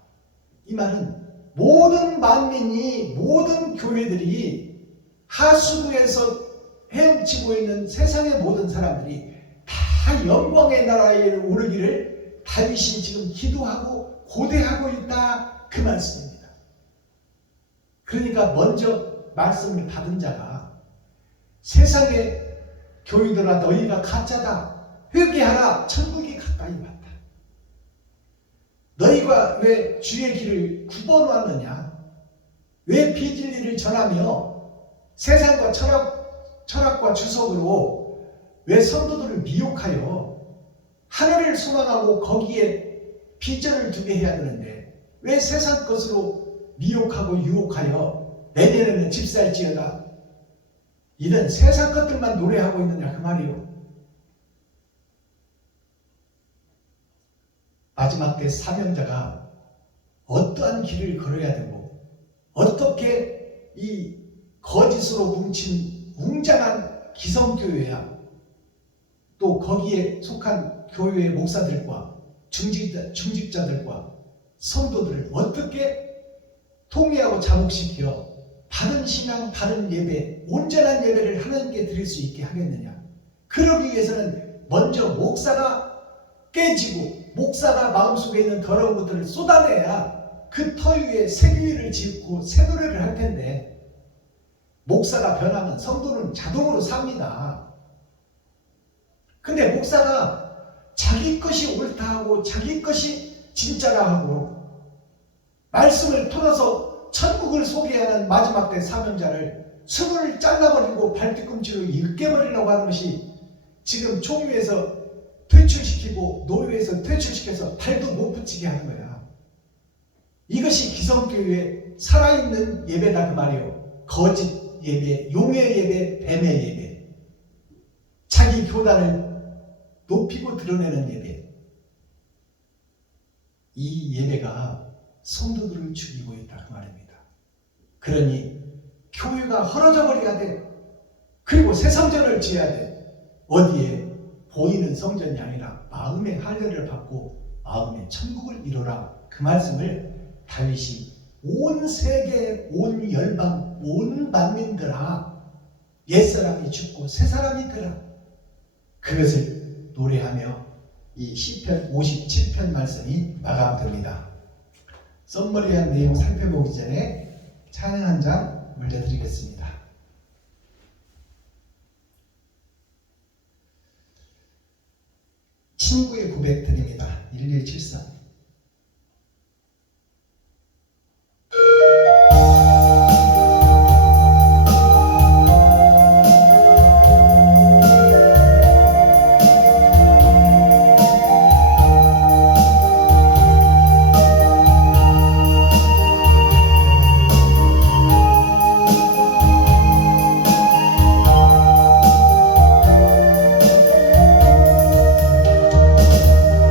이 말은 모든 만민이, 모든 교회들이, 하수구에서 헤엄치고 있는 세상의 모든 사람들이 다 영광의 나라에 오르기를 다윗이 지금 기도하고 고대하고 있다 그 말씀입니다. 그러니까 먼저 말씀을 받은 자가 세상의 교회들아 너희가 가짜다, 회개하라, 천국이 가까이 왔다. 너희가 왜 주의 길을 굽어놓았느냐? 왜 비진리를 전하며 세상과 철학과 주석으로 왜 성도들을 미혹하여 하늘을 소망하고 거기에 비전을 두게 해야 되는데 왜 세상 것으로 미혹하고 유혹하여 내년에는 집 살지어다, 이런 세상 것들만 노래하고 있느냐 그 말이요. 마지막 때 사명자가 어떠한 길을 걸어야 되고 어떻게 이 거짓으로 뭉친 웅장한 기성교회야, 또 거기에 속한 교회의 목사들과 중직자들과 성도들을 어떻게 통일하고 자복시켜 바른 신앙, 바른 예배, 온전한 예배를 하나님께 드릴 수 있게 하겠느냐. 그러기 위해서는 먼저 목사가 깨지고 목사가 마음속에 있는 더러운 것들을 쏟아내야 그 터 위에 새 교회를 짓고 새 노래를 할 텐데, 목사가 변하면 성도는 자동으로 삽니다. 근데 목사가 자기 것이 옳다 하고 자기 것이 진짜라 하고 말씀을 풀어서 천국을 소개하는 마지막 때 사명자를 수건을 잘라버리고 발뒤꿈치로 일깨버리려고 하는 것이 지금 총회에서 퇴출시키고 노예에서 퇴출시켜서 발도 못 붙이게 하는 거야. 이것이 기성교회의 살아있는 예배다 그 말이요. 거짓 예배, 용의 예배, 뱀의 예배, 자기 교단을 높이고 드러내는 예배. 이 예배가 성도들을 죽이고 있다 그 말입니다. 그러니 교회가 헐어져 버려야 돼. 그리고 새 성전을 지어야 돼. 어디에? 보이는 성전이 아니라 마음의 할례를 받고 마음의 천국을 이루라. 그 말씀을 다윗이 온 세계, 온 열방, 온 만민들아, 옛사람이 죽고 새사람이 되라. 그것을 노래하며 이 시편 57편 말씀이 마감됩니다. 썸머리한 내용 살펴보기 전에 찬양 한 장 올려드리겠습니다. 친구의 고백 드립니다. 1173.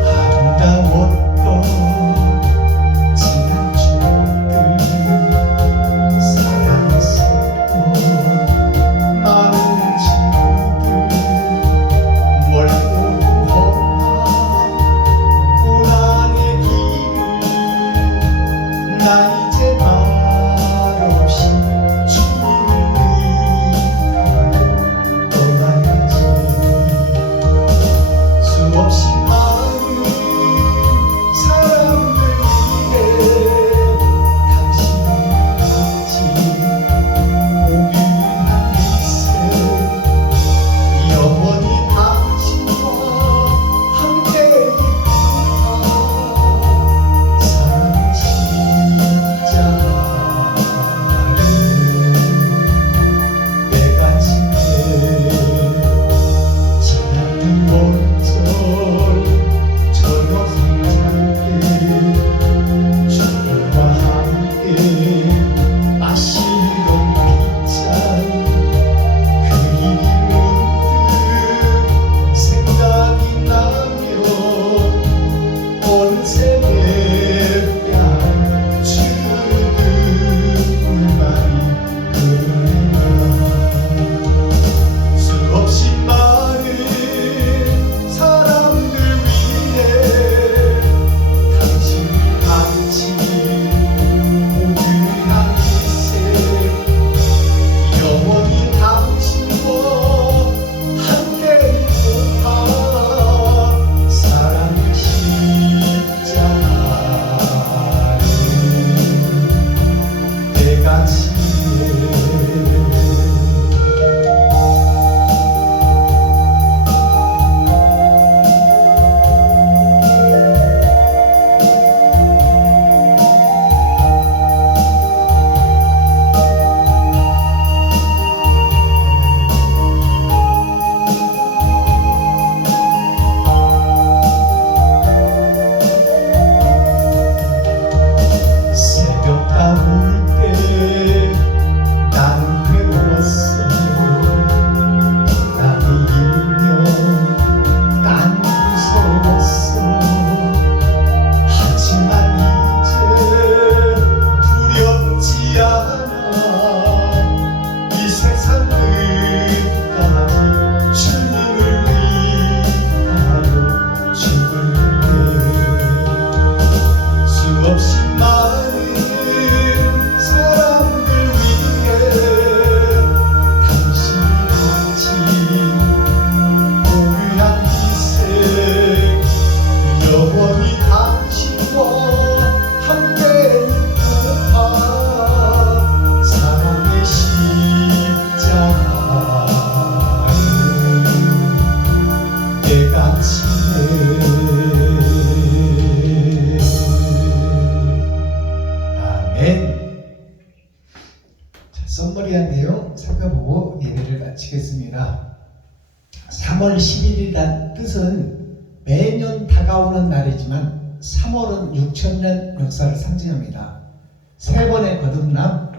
아름다웠던 3월 10일이란 뜻은 매년 다가오는 날이지만 3월은 6천년 역사를 상징합니다. 세 번의 거듭남,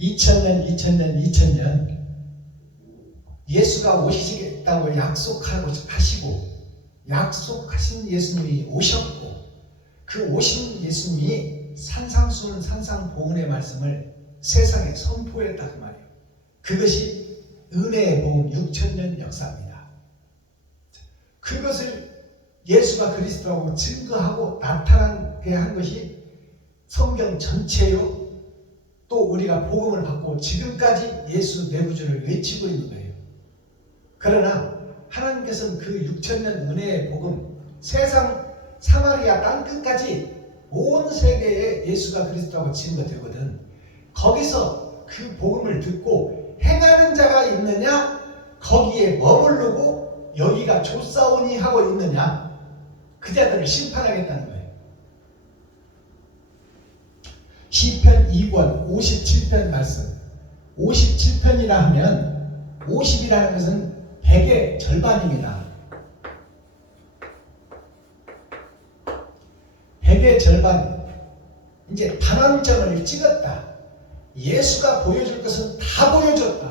2000년 예수가 오시겠다고 약속하신 예수님이 오셨고, 그 오신 예수님이 산상수훈 산상보훈의 말씀을 세상에 선포했다 그 말이에요. 그것이 은혜의 복음 6천년 역사입니다. 그것을 예수가 그리스도라고 증거하고 나타나게 한 것이 성경 전체요. 또 우리가 복음을 받고 지금까지 예수 내구주를 외치고 있는 거예요. 그러나 하나님께서는 그 6천년 은혜의 복음, 세상 사마리아 땅끝까지 온 세계에 예수가 그리스도라고 증거되거든. 거기서 그 복음을 듣고 행하는 자가 있느냐, 거기에 머무르고 여기가 좁사오니 하고 있느냐, 그 자들을 심판하겠다는 거예요. 시편 2권 57편 말씀, 57편이라 하면 50이라는 것은 100의 절반입니다. 100의 절반, 이제 반환점을 찍었다. 예수가 보여줄 것은 다 보여줬다.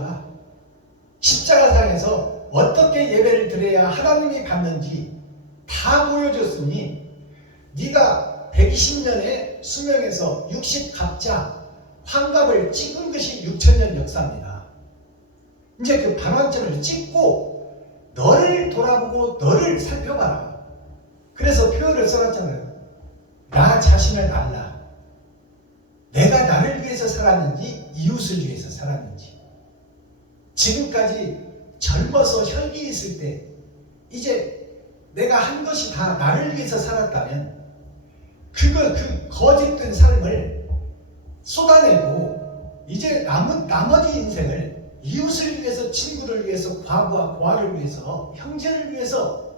십자가상에서 어떻게 예배를 드려야 하나님이 받는지 다 보여줬으니 네가 120년의 수명에서 60갑자 환갑을 찍은 것이 6천년 역사입니다. 이제 그 반환점을 찍고 너를 돌아보고 너를 살펴봐라. 그래서 표현을 써놨잖아요. 나 자신을 알라. 내가 나를 위해서 살았는지 이웃을 위해서 살았는지. 지금까지 젊어서 혈기 있을 때 이제 내가 한 것이 다 나를 위해서 살았다면 그 거짓된 삶을 쏟아내고 이제 나머지 인생을 이웃을 위해서, 친구를 위해서, 과부와 고아를 위해서, 형제를 위해서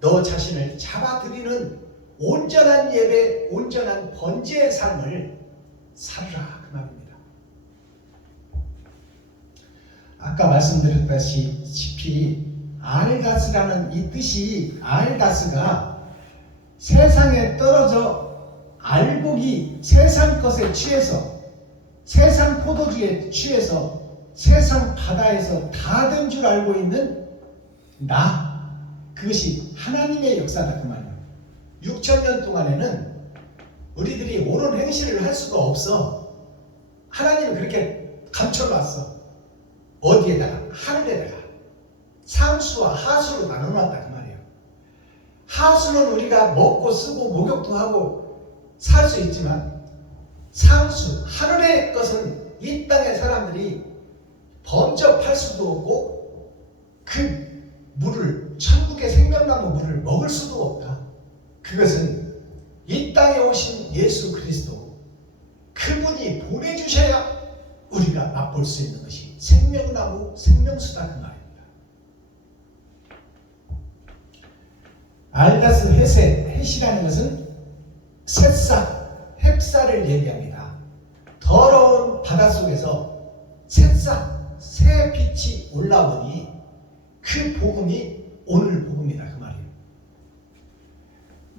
너 자신을 잡아들이는 온전한 예배, 온전한 번제의 삶을 살으라 그 말입니다. 아까 말씀드렸다시피 알다스라는 이 뜻이, 알다스가 세상에 떨어져 알곡이 세상 것에 취해서, 세상 포도주에 취해서, 세상 바다에서 다 된 줄 알고 있는 나, 그것이 하나님의 역사다 그 말이에요. 6천년 동안에는 우리들이 옳은 행실을 할 수가 없어. 하나님은 그렇게 감춰놨어. 어디에다가? 하늘에다가. 상수와 하수로 나눠놨다 그 말이에요. 하수는 우리가 먹고 쓰고 목욕도 하고 살 수 있지만, 상수, 하늘의 것은 이 땅의 사람들이 범접할 수도 없고 그 물을, 천국의 생명나무 물을 먹을 수도 없다. 그것은 이 땅에 오신 예수 그리스도, 그분이 보내주셔야 우리가 맛볼 수 있는 것이 생명나무, 생명수다 그 말입니다. 알다스 헷이라는 것은 새싹, 햅쌀을 얘기합니다. 더러운 바닷속에서 새싹, 새 빛이 올라오니 그 복음이 오늘 복음이다 그 말이에요.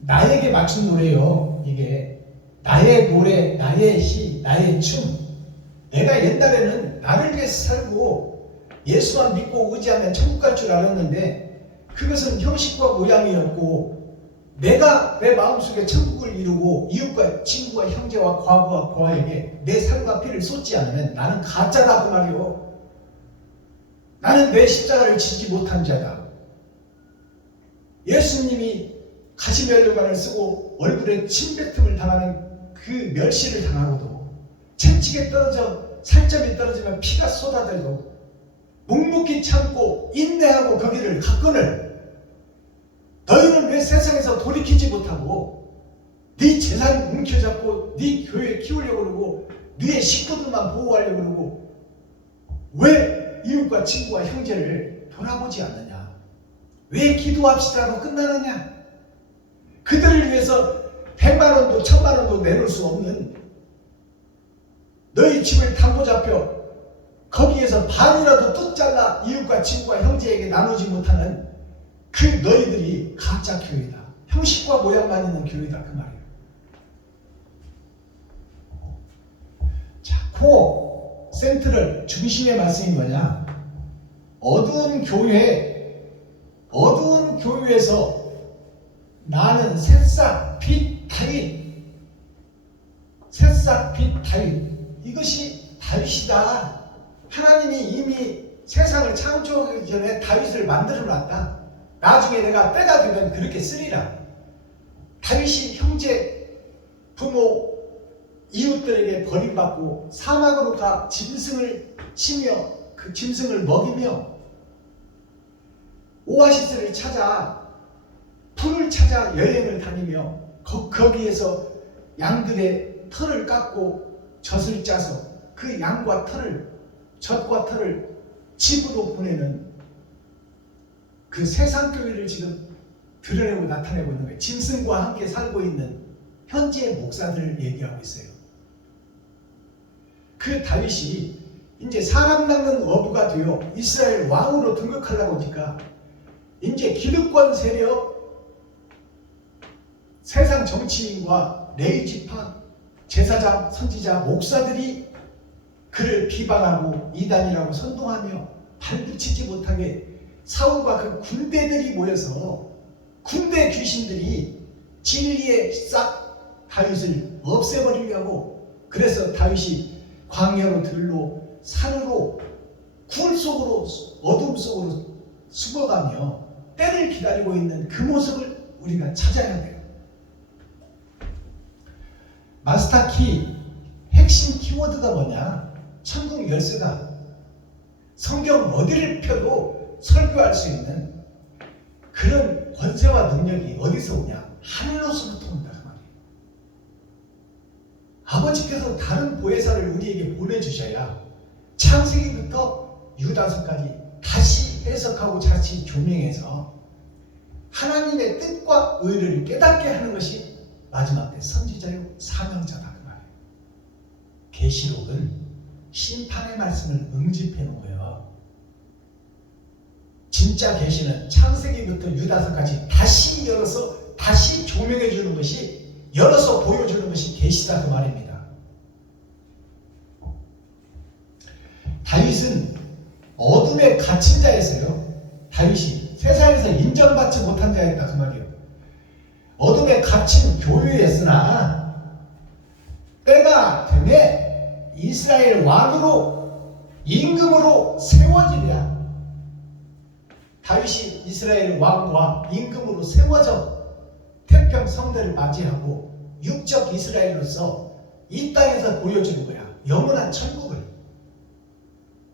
나에게 맞춘 노래요. 이게 나의 노래, 나의 시, 나의 춤. 내가 옛날에는 나를 위해서 살고 예수만 믿고 의지하면 천국 갈 줄 알았는데, 그것은 형식과 모양이었고, 내가 내 마음속에 천국을 이루고 이웃과 친구와 형제와 과부와 고아에게 내 삶과 피를 쏟지 않으면 나는 가짜다 그 말이요. 나는 내 십자가를 지지 못한 자다. 예수님이 가시면류관을 쓰고 얼굴에 침뱉음을 당하는 그 멸시를 당하고도, 채찍에 떨어져 살점이 떨어지면 피가 쏟아들고 묵묵히 참고 인내하고 거기를 가끈을, 너희는 왜 세상에서 돌이키지 못하고 네 재산 움켜잡고 네 교회 키우려고 그러고 네 식구들만 보호하려고 그러고 왜 이웃과 친구와 형제를 돌아보지 않느냐? 왜 기도합시다로 끝나느냐? 그들을 위해서 100만 원도 1000만 원도 내놓을 수 없는, 너희 집을 담보 잡혀 거기에서 반이라도 뚝 잘라 이웃과 친구와 형제에게 나누지 못하는 그 너희들이 가짜 교회다. 형식과 모양만 있는 교회다 그 말이에요. 자, 코어 센트럴 중심의 말씀이 뭐냐? 어두운 교회에서 나는 새싹 빛 다윗 이것이 다윗이다. 하나님이 이미 세상을 창조하기 전에 다윗을 만들어놨다. 나중에 내가 때가 되면 그렇게 쓰리라. 다윗이 형제, 부모, 이웃들에게 버림받고 사막으로 가 짐승을 치며 그 짐승을 먹이며 오아시스를 찾아 풀을 찾아 여행을 다니며 거기에서 양들의 털을 깎고 젖을 짜서 그 양과 젖과 털을 집으로 보내는 그 세상교회를 지금 드러내고 나타내고 있는 거예요. 짐승과 함께 살고 있는 현재의 목사들을 얘기하고 있어요. 그 다윗이 이제 사람 낚는 어부가 되어 이스라엘 왕으로 등극하려고 하니까 이제 기득권 세력, 세상 정치인과 레위지파, 제사장, 선지자, 목사들이 그를 비방하고 이단이라고 선동하며 발붙이지 못하게 사울과 그 군대들이 모여서 군대 귀신들이 진리에 싹 다윗을 없애버리려고 그래서 다윗이 광야로 들로 산으로 굴 속으로 어둠 속으로 숨어가며 때를 기다리고 있는 그 모습을 우리가 찾아야 돼요. 마스터키 핵심 키워드가 뭐냐? 천국 열쇠다. 성경 어디를 펴도 설교할 수 있는 그런 권세와 능력이 어디서 오냐? 하늘로서부터 온다 그 말이에요. 아버지께서 다른 보혜사를 우리에게 보내주셔야 창세기부터 유다서까지 다시 해석하고 다시 조명해서 하나님의 뜻과 의를 깨닫게 하는 것이 마지막 때 선지자요 사명자다 그 말이에요. 계시록은 심판의 말씀을 응집해 놓은 거예요. 진짜 계시는 창세기부터 유다서까지 다시 열어서 다시 조명해 주는 것이 열어서 보여주는 것이 계시다 그 말입니다. 다윗은 어둠에 갇힌 자였어요. 다윗이 세상에서 인정받지 못한 자였다 그 말이에요. 어둠에 갇힌 교회였으나 때가 되매 이스라엘 왕으로 임금으로 세워지랴. 다윗이 이스라엘 왕과 임금으로 세워져 태평 성대를 맞이하고 육적 이스라엘로서 이 땅에서 보여주는 거야. 영원한 천국을.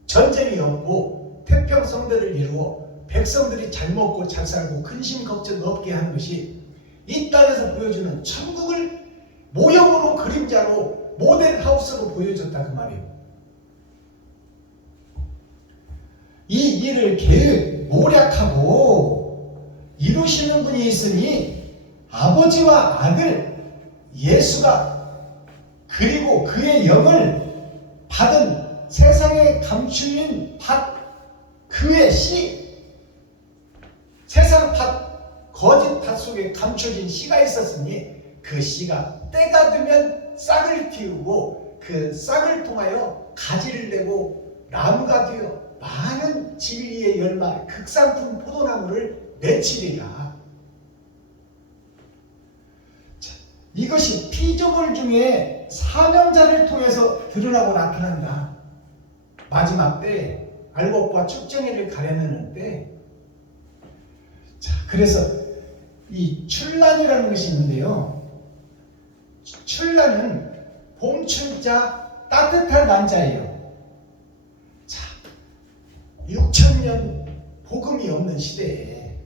전쟁이 없고 태평 성대를 이루어 백성들이 잘 먹고 잘 살고 근심 걱정 없게 하는 것이 이 땅에서 보여주는 천국을 모형으로 그림자로 모델하우스로 보여줬다 그 말이에요. 이 일을 계획 모략하고 이루시는 분이 있으니 아버지와 아들 예수가 그리고 그의 영을 받은 세상에 감추인 밭 그의 씨 세상 밭 거짓 밭 속에 감춰진 씨가 있었으니 그 씨가 때가 되면 싹을 틔우고 그 싹을 통하여 가지를 내고 나무가 되어 많은 진리의 열매 극상품 포도나무를 맺히리라. 이것이 피조물 중에 사명자를 통해서 드러나고 나타난다. 마지막 때 알곡과 쭉정이를 가려내는 때 그래서 이 출란이라는 것이 있는데요. 출란은 봄춘자 따뜻한 난자예요. 6,000년 복음이 없는 시대에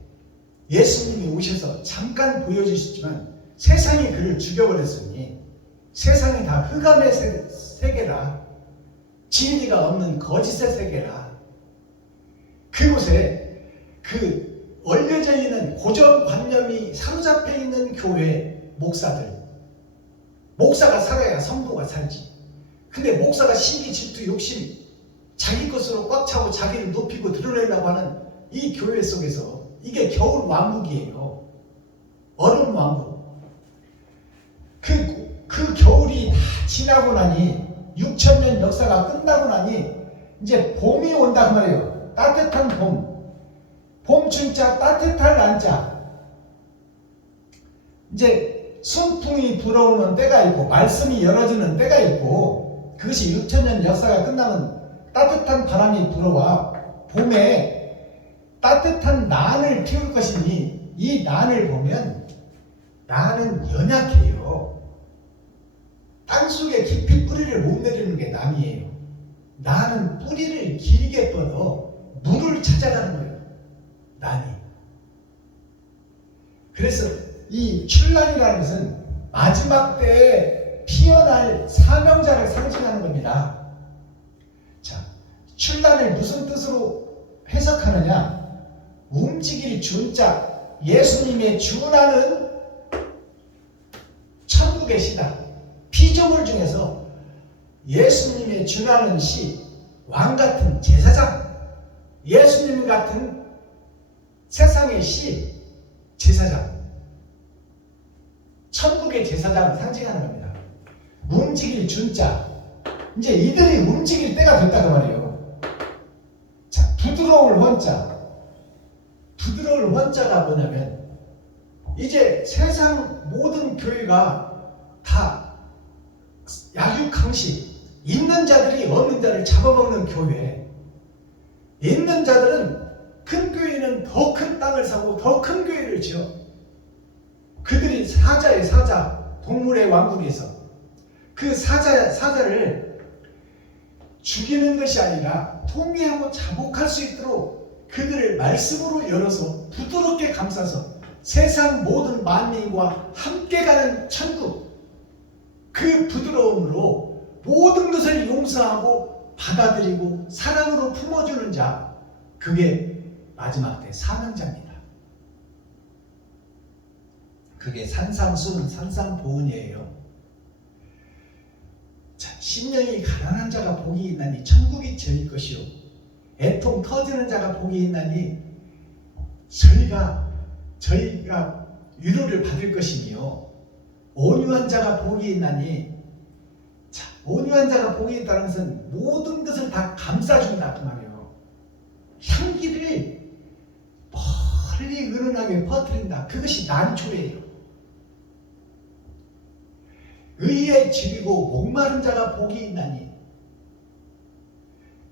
예수님이 오셔서 잠깐 보여주셨지만 세상이 그를 죽여버렸으니 세상이 다 흑암의 세계라 진리가 없는 거짓의 세계라 그곳에 그 얼려져 있는 고정관념이 사로잡혀 있는 교회 목사가 살아야 성도가 살지. 근데 목사가 시기 질투 욕심 자기 것으로 꽉 차고 자기를 높이고 드러내려고 하는 이 교회 속에서 이게 겨울 왕국이에요. 얼음 왕국. 그 겨울이 다 지나고 나니 6,000년 역사가 끝나고 나니 이제 봄이 온다 그 말이에요. 따뜻한 봄. 봄춘자 따뜻할 난자. 이제 순풍이 불어오는 때가 있고 말씀이 열어지는 때가 있고 그것이 6,000년 역사가 끝나면 따뜻한 바람이 불어와 봄에 따뜻한 난을 피울 것이니 이 난을 보면 난은 연약해요. 땅속에 깊이 뿌리를 못 내리는 게 난이에요. 난은 뿌리를 길게 뻗어 물을 찾아가는 거예요. 난이. 그래서 이 출란이라는 것은 마지막 때에 피어날 사명자를 상징하는 겁니다. 자, 출란을 무슨 뜻으로 해석하느냐? 움직일 준자, 예수님의 준하는 천국의 시다. 피조물 중에서 예수님의 준하는 시, 왕같은 제사장, 예수님 같은 세상의 시, 제사장, 천국의 제사장을 상징하는 겁니다. 움직일 준자, 이제 이들이 움직일 때가 됐다 그 말이에요. 자, 부드러울 원자, 부드러울 원자가 뭐냐면 이제 세상 모든 교회가 다 약육강식, 있는 자들이 없는 자를 잡아먹는 교회. 있는 자들은 큰 교회는 더 큰 땅을 사고 더 큰 교회를 지어. 그들이 사자의 사자, 동물의 왕국에서 그 사자를 죽이는 것이 아니라 통회하고 자복할 수 있도록 그들을 말씀으로 열어서 부드럽게 감싸서 세상 모든 만민과 함께 가는 천국, 그 부드러움으로 모든 것을 용서하고 받아들이고 사랑으로 품어주는 자, 그게 마지막 때 사명자입니다. 그게 산상수훈, 산상보훈이에요. 자, 심령이 가난한 자가 복이 있나니 천국이 저희 것이요, 애통 터지는 자가 복이 있나니 저희가 위로를 받을 것이며, 온유한 자가 복이 있나니, 자, 온유한 자가 복이 있다는 것은 모든 것을 다 감싸준다 그 말이에요. 향기를 멀리 은은하게 퍼뜨린다. 그것이 난초예요. 의에 줄이고 목마른 자가 복이 있나니,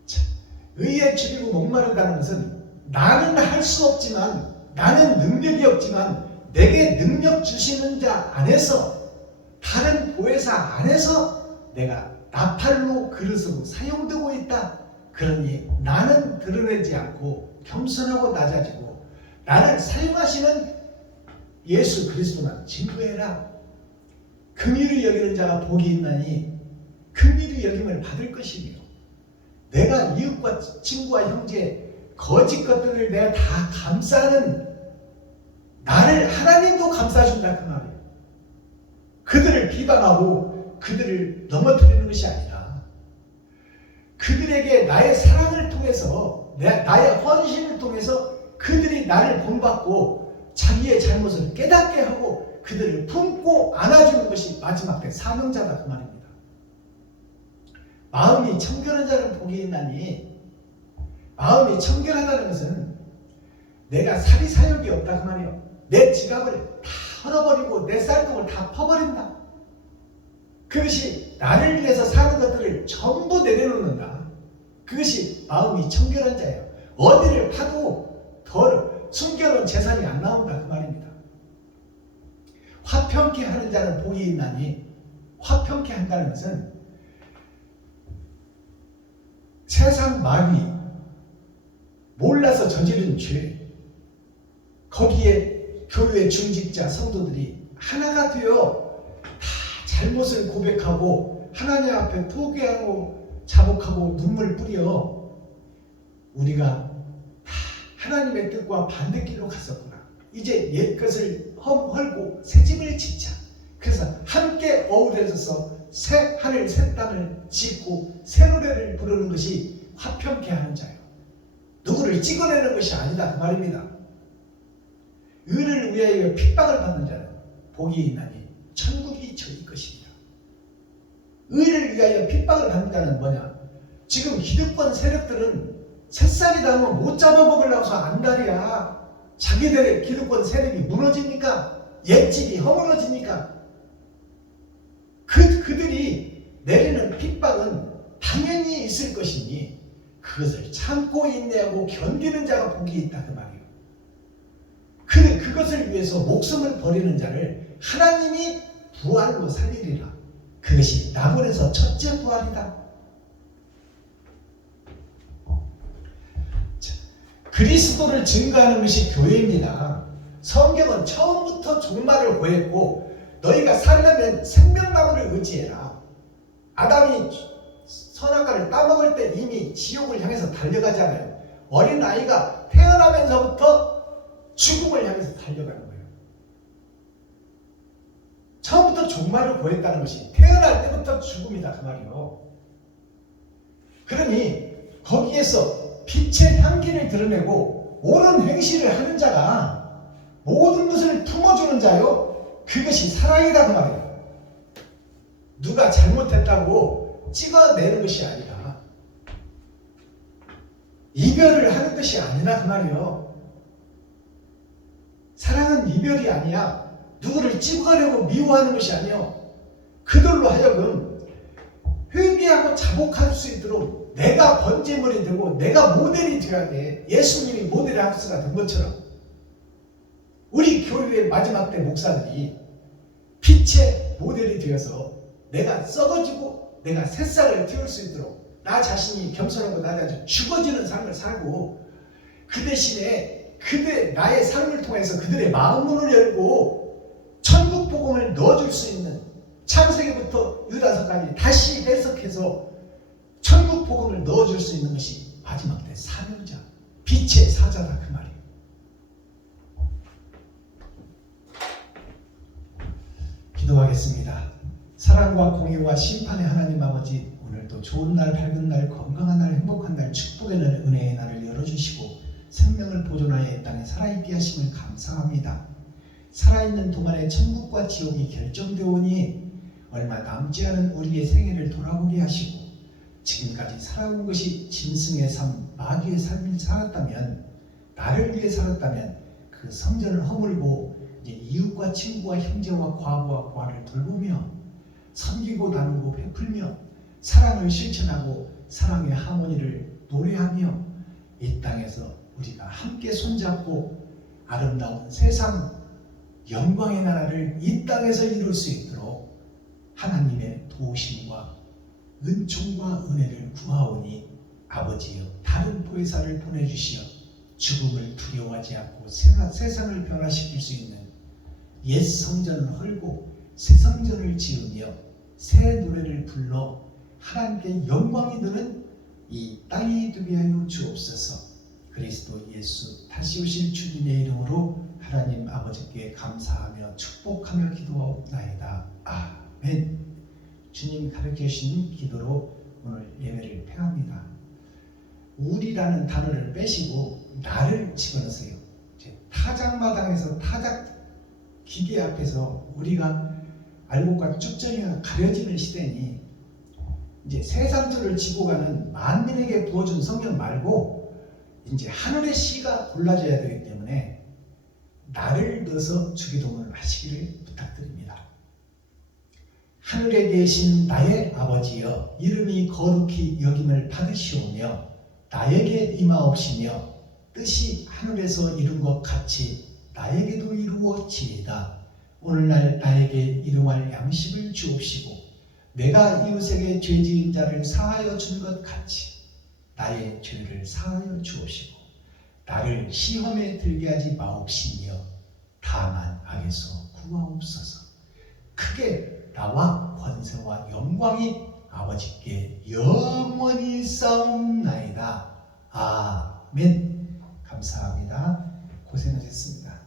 자, 의에 줄이고 목마른다는 것은 나는 할 수 없지만, 나는 능력이 없지만 내게 능력 주시는 자 안에서, 다른 보혜사 안에서 내가 나팔로 그릇으로 사용되고 있다. 그러니 나는 드러내지 않고 겸손하고 낮아지고 나를 사용하시는 예수 그리스도만 증거해라. 긍휼히 여기는 자가 복이 있나니 긍휼히 여김을 받을 것이며, 내가 이웃과 친구와 형제 거짓 것들을 내가 다 감싸는 나를 하나님도 감싸준다 그 말이에요. 그들을 비방하고 그들을 넘어뜨리는 것이 아니라 그들에게 나의 사랑을 통해서, 나의 헌신을 통해서 그들이 나를 본받고 자기의 잘못을 깨닫게 하고 그들을 품고 안아주는 것이 마지막 때 사명자다 그 말입니다. 마음이 청결한 자는 복이 있나니, 마음이 청결하다는 것은 내가 사리사욕이 없다 그 말이에요. 내 지갑을 다 헐어버리고 내 쌀통을 다 퍼버린다. 그것이 나를 위해서 사는 것들을 전부 내려놓는다. 그것이 마음이 청결한 자예요. 어디를 파도 덜 숨겨놓은 재산이 안 나온다 그 말입니다. 화평케 하는 자는 복이 있나니, 화평케 한다는 것은 세상 마귀, 몰라서 저지른 죄, 거기에 교회 중직자 성도들이 하나가 되어 다 잘못을 고백하고 하나님 앞에 토개하고 자복하고 눈물 뿌려 우리가 다 하나님의 뜻과 반대길로 갔었구나. 이제 옛것을 헐고 새집을 짓자. 그래서 함께 어우러져서 새 하늘 새 땅을 짓고 새 노래를 부르는 것이 화평케 하는 자요. 누구를 찍어내는 것이 아니다 그 말입니다. 의를 위하여 핍박을 받는 자는 복이 있나니 천국이 저희 것입니다. 의를 위하여 핍박을 받는 자는 뭐냐? 지금 기득권 세력들은 새싹이 나오면 못 잡아먹으려고 해서 안달이야. 자기들의 기득권 세력이 무너지니까, 옛집이 허물어지니까 그들이 내리는 핍박은 당연히 있을 것이니 그것을 참고 인내하고 견디는 자가 복이 있다 그 말이에요. 그것을 위해서 목숨을 버리는 자를 하나님이 부활로 살리리라. 그것이 낙원에서 첫째 부활이다. 그리스도를 증거하는 것이 교회입니다. 성경은 처음부터 종말을 고했고 너희가 살려면 생명나무를 의지해라. 아담이 선악과를 따먹을 때 이미 지옥을 향해서 달려가잖아요. 어린아이가 태어나면서부터 죽음을 향해서 달려가는 거예요. 처음부터 종말을 고했다는 것이 태어날 때부터 죽음이다 그 말이요. 그러니 거기에서 빛의 향기를 드러내고 옳은 행실을 하는 자가 모든 것을 품어주는 자요. 그것이 사랑이다 그 말이에요. 누가 잘못했다고 찍어내는 것이 아니라 이별을 하는 것이 아니라 그 말이에요. 사랑은 이별이 아니야. 누구를 찍어내고 미워하는 것이 아니요. 그들로 하여금 회개하고 자복할 수 있도록 내가 번제물이 되고 내가 모델이 되어야 돼. 예수님이 모델의 학수가 된 것처럼 우리 교회의 마지막 때 목사들이 빛의 모델이 되어서 내가 썩어지고 내가 새싹을 틔울 수 있도록 나 자신이 겸손하고 낮아져 죽어지는 삶을 살고 그 대신에 나의 삶을 통해서 그들의 마음문을 열고 천국 복음을 넣어줄 수 있는 창세기부터 유다서까지 다시 해석해서 천국 복음을 넣어줄 수 있는 것이 마지막 때 사명자, 빛의 사자다 그 말이에요. 기도하겠습니다. 사랑과 공의와 심판의 하나님 아버지, 오늘도 좋은 날, 밝은 날, 건강한 날, 행복한 날, 축복의 날, 은혜의 날을 열어주시고 생명을 보존하여 이 땅에 살아있게 하심을 감사합니다. 살아있는 동안에 천국과 지옥이 결정되오니 얼마 남지 않은 우리의 생애를 돌아보게 하시고 지금까지 살아온 것이 짐승의 삶, 마귀의 삶을 살았다면, 나를 위해 살았다면 그 성전을 허물고 이제 이웃과 친구와 형제와 과부와 과를 돌보며 섬기고 나누고 베풀며 사랑을 실천하고 사랑의 하모니를 노래하며 이 땅에서 우리가 함께 손잡고 아름다운 세상 영광의 나라를 이 땅에서 이룰 수 있도록 하나님의 도우심과 은총과 은혜를 구하오니 아버지여 다른 보혜사를 보내주시어 죽음을 두려워하지 않고 세상을 변화시킬 수 있는 옛 성전을 헐고 새 성전을 지으며 새 노래를 불러 하나님께 영광이 드는 이 땅이 되게 하여 주옵소서. 그리스도 예수 다시 오실 주님의 이름으로 하나님 아버지께 감사하며 축복하며 기도하옵나이다. 아멘. 주님 가르쳐 주신 기도로 오늘 예배를 폐합니다. 우리라는 단어를 빼시고 나를 집어넣으세요. 타작마당에서 타작 기계 앞에서 우리가 알곡과 쭉정이가 가려지는 시대니 이제 세상들을 지고 가는 만민에게 부어준 성령 말고 이제 하늘의 씨가 골라져야 되기 때문에 나를 넣어서 주기도문을 하시기를 부탁드립니다. 하늘에 계신 나의 아버지여, 이름이 거룩히 여김을 받으시오며 나에게 임하옵시며 뜻이 하늘에서 이룬 것 같이 나에게도 이루어지이다. 오늘날 나에게 일용할 양식을 주옵시고 내가 이웃에게 죄지은 자를 사하여 준 것 같이 나의 죄를 사하여 주옵시고 나를 시험에 들게 하지 마옵시며 다만 악에서 구하옵소서. 크게 나와 권세와 영광이 아버지께 영원히 싸움나이다. 아멘. 감사합니다. 고생하셨습니다.